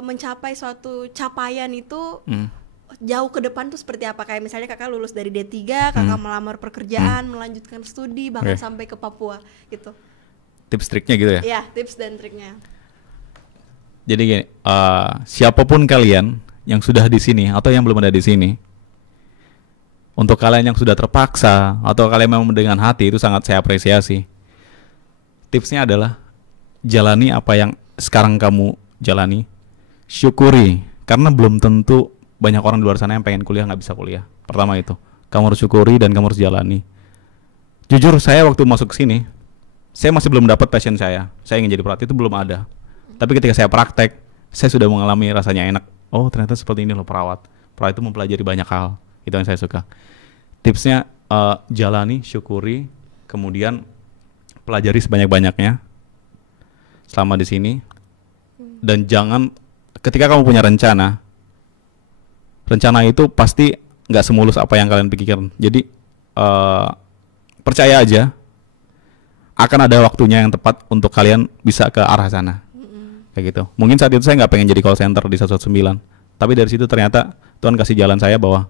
mencapai suatu capaian itu jauh ke depan tuh seperti apa? Kayak misalnya Kakak lulus dari D3, Kakak melamar pekerjaan, melanjutkan studi, bahkan sampai ke Papua gitu. Tips triknya gitu ya? Iya, tips dan triknya. Jadi gini, siapapun kalian yang sudah di sini atau yang belum ada di sini, untuk kalian yang sudah terpaksa atau kalian memang dengan hati, itu sangat saya apresiasi. Tipsnya adalah jalani apa yang sekarang kamu jalani, syukuri, karena belum tentu banyak orang di luar sana yang pengen kuliah nggak bisa kuliah. Pertama itu, kamu harus syukuri dan kamu harus jalani. Jujur saya waktu masuk ke sini, saya masih belum dapat passion saya ingin jadi perawat, itu belum ada. Tapi ketika saya praktek, saya sudah mengalami rasanya enak. Oh ternyata seperti ini loh perawat. Perawat itu mempelajari banyak hal, itu yang saya suka. Tipsnya jalani, syukuri, kemudian pelajari sebanyak-banyaknya selama di sini. Dan jangan, ketika kamu punya rencana itu pasti nggak semulus apa yang kalian pikirkan. Jadi percaya aja akan ada waktunya yang tepat untuk kalian bisa ke arah sana. Kayak gitu. Mungkin saat itu saya nggak pengen jadi call center di 119, tapi dari situ ternyata Tuhan kasih jalan saya bahwa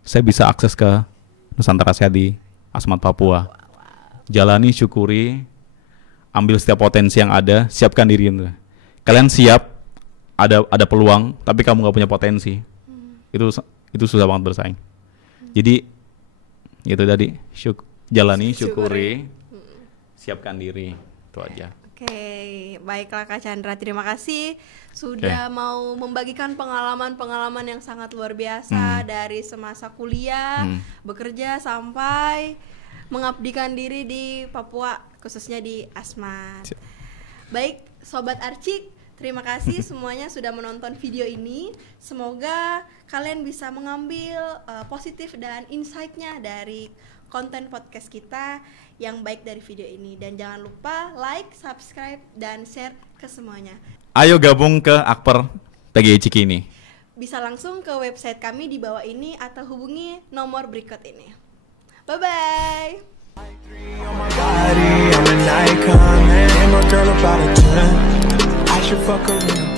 saya bisa akses ke Nusantara saya di Asmat Papua. Jalani, syukuri, ambil setiap potensi yang ada, siapkan diri itu. Kalian siap, ada peluang, tapi kamu nggak punya potensi, itu susah banget bersaing. Jadi itu tadi, jalani, syukuri, siapkan diri, itu aja. Oke, baiklah Kak Chandra, terima kasih sudah mau membagikan pengalaman-pengalaman yang sangat luar biasa dari semasa kuliah, bekerja sampai mengabdikan diri di Papua, khususnya di Asmat. Baik, Sobat Arcik, terima kasih semuanya sudah menonton video ini. Semoga kalian bisa mengambil positif dan insight-nya dari konten podcast kita yang baik dari video ini. Dan jangan lupa like, subscribe, dan share ke semuanya. Ayo gabung ke Akper PGI Cikini. Bisa langsung ke website kami di bawah ini atau hubungi nomor berikut ini. Bye-bye. I'm an icon, man. Ain't no girl about a 10. I should fuck her in a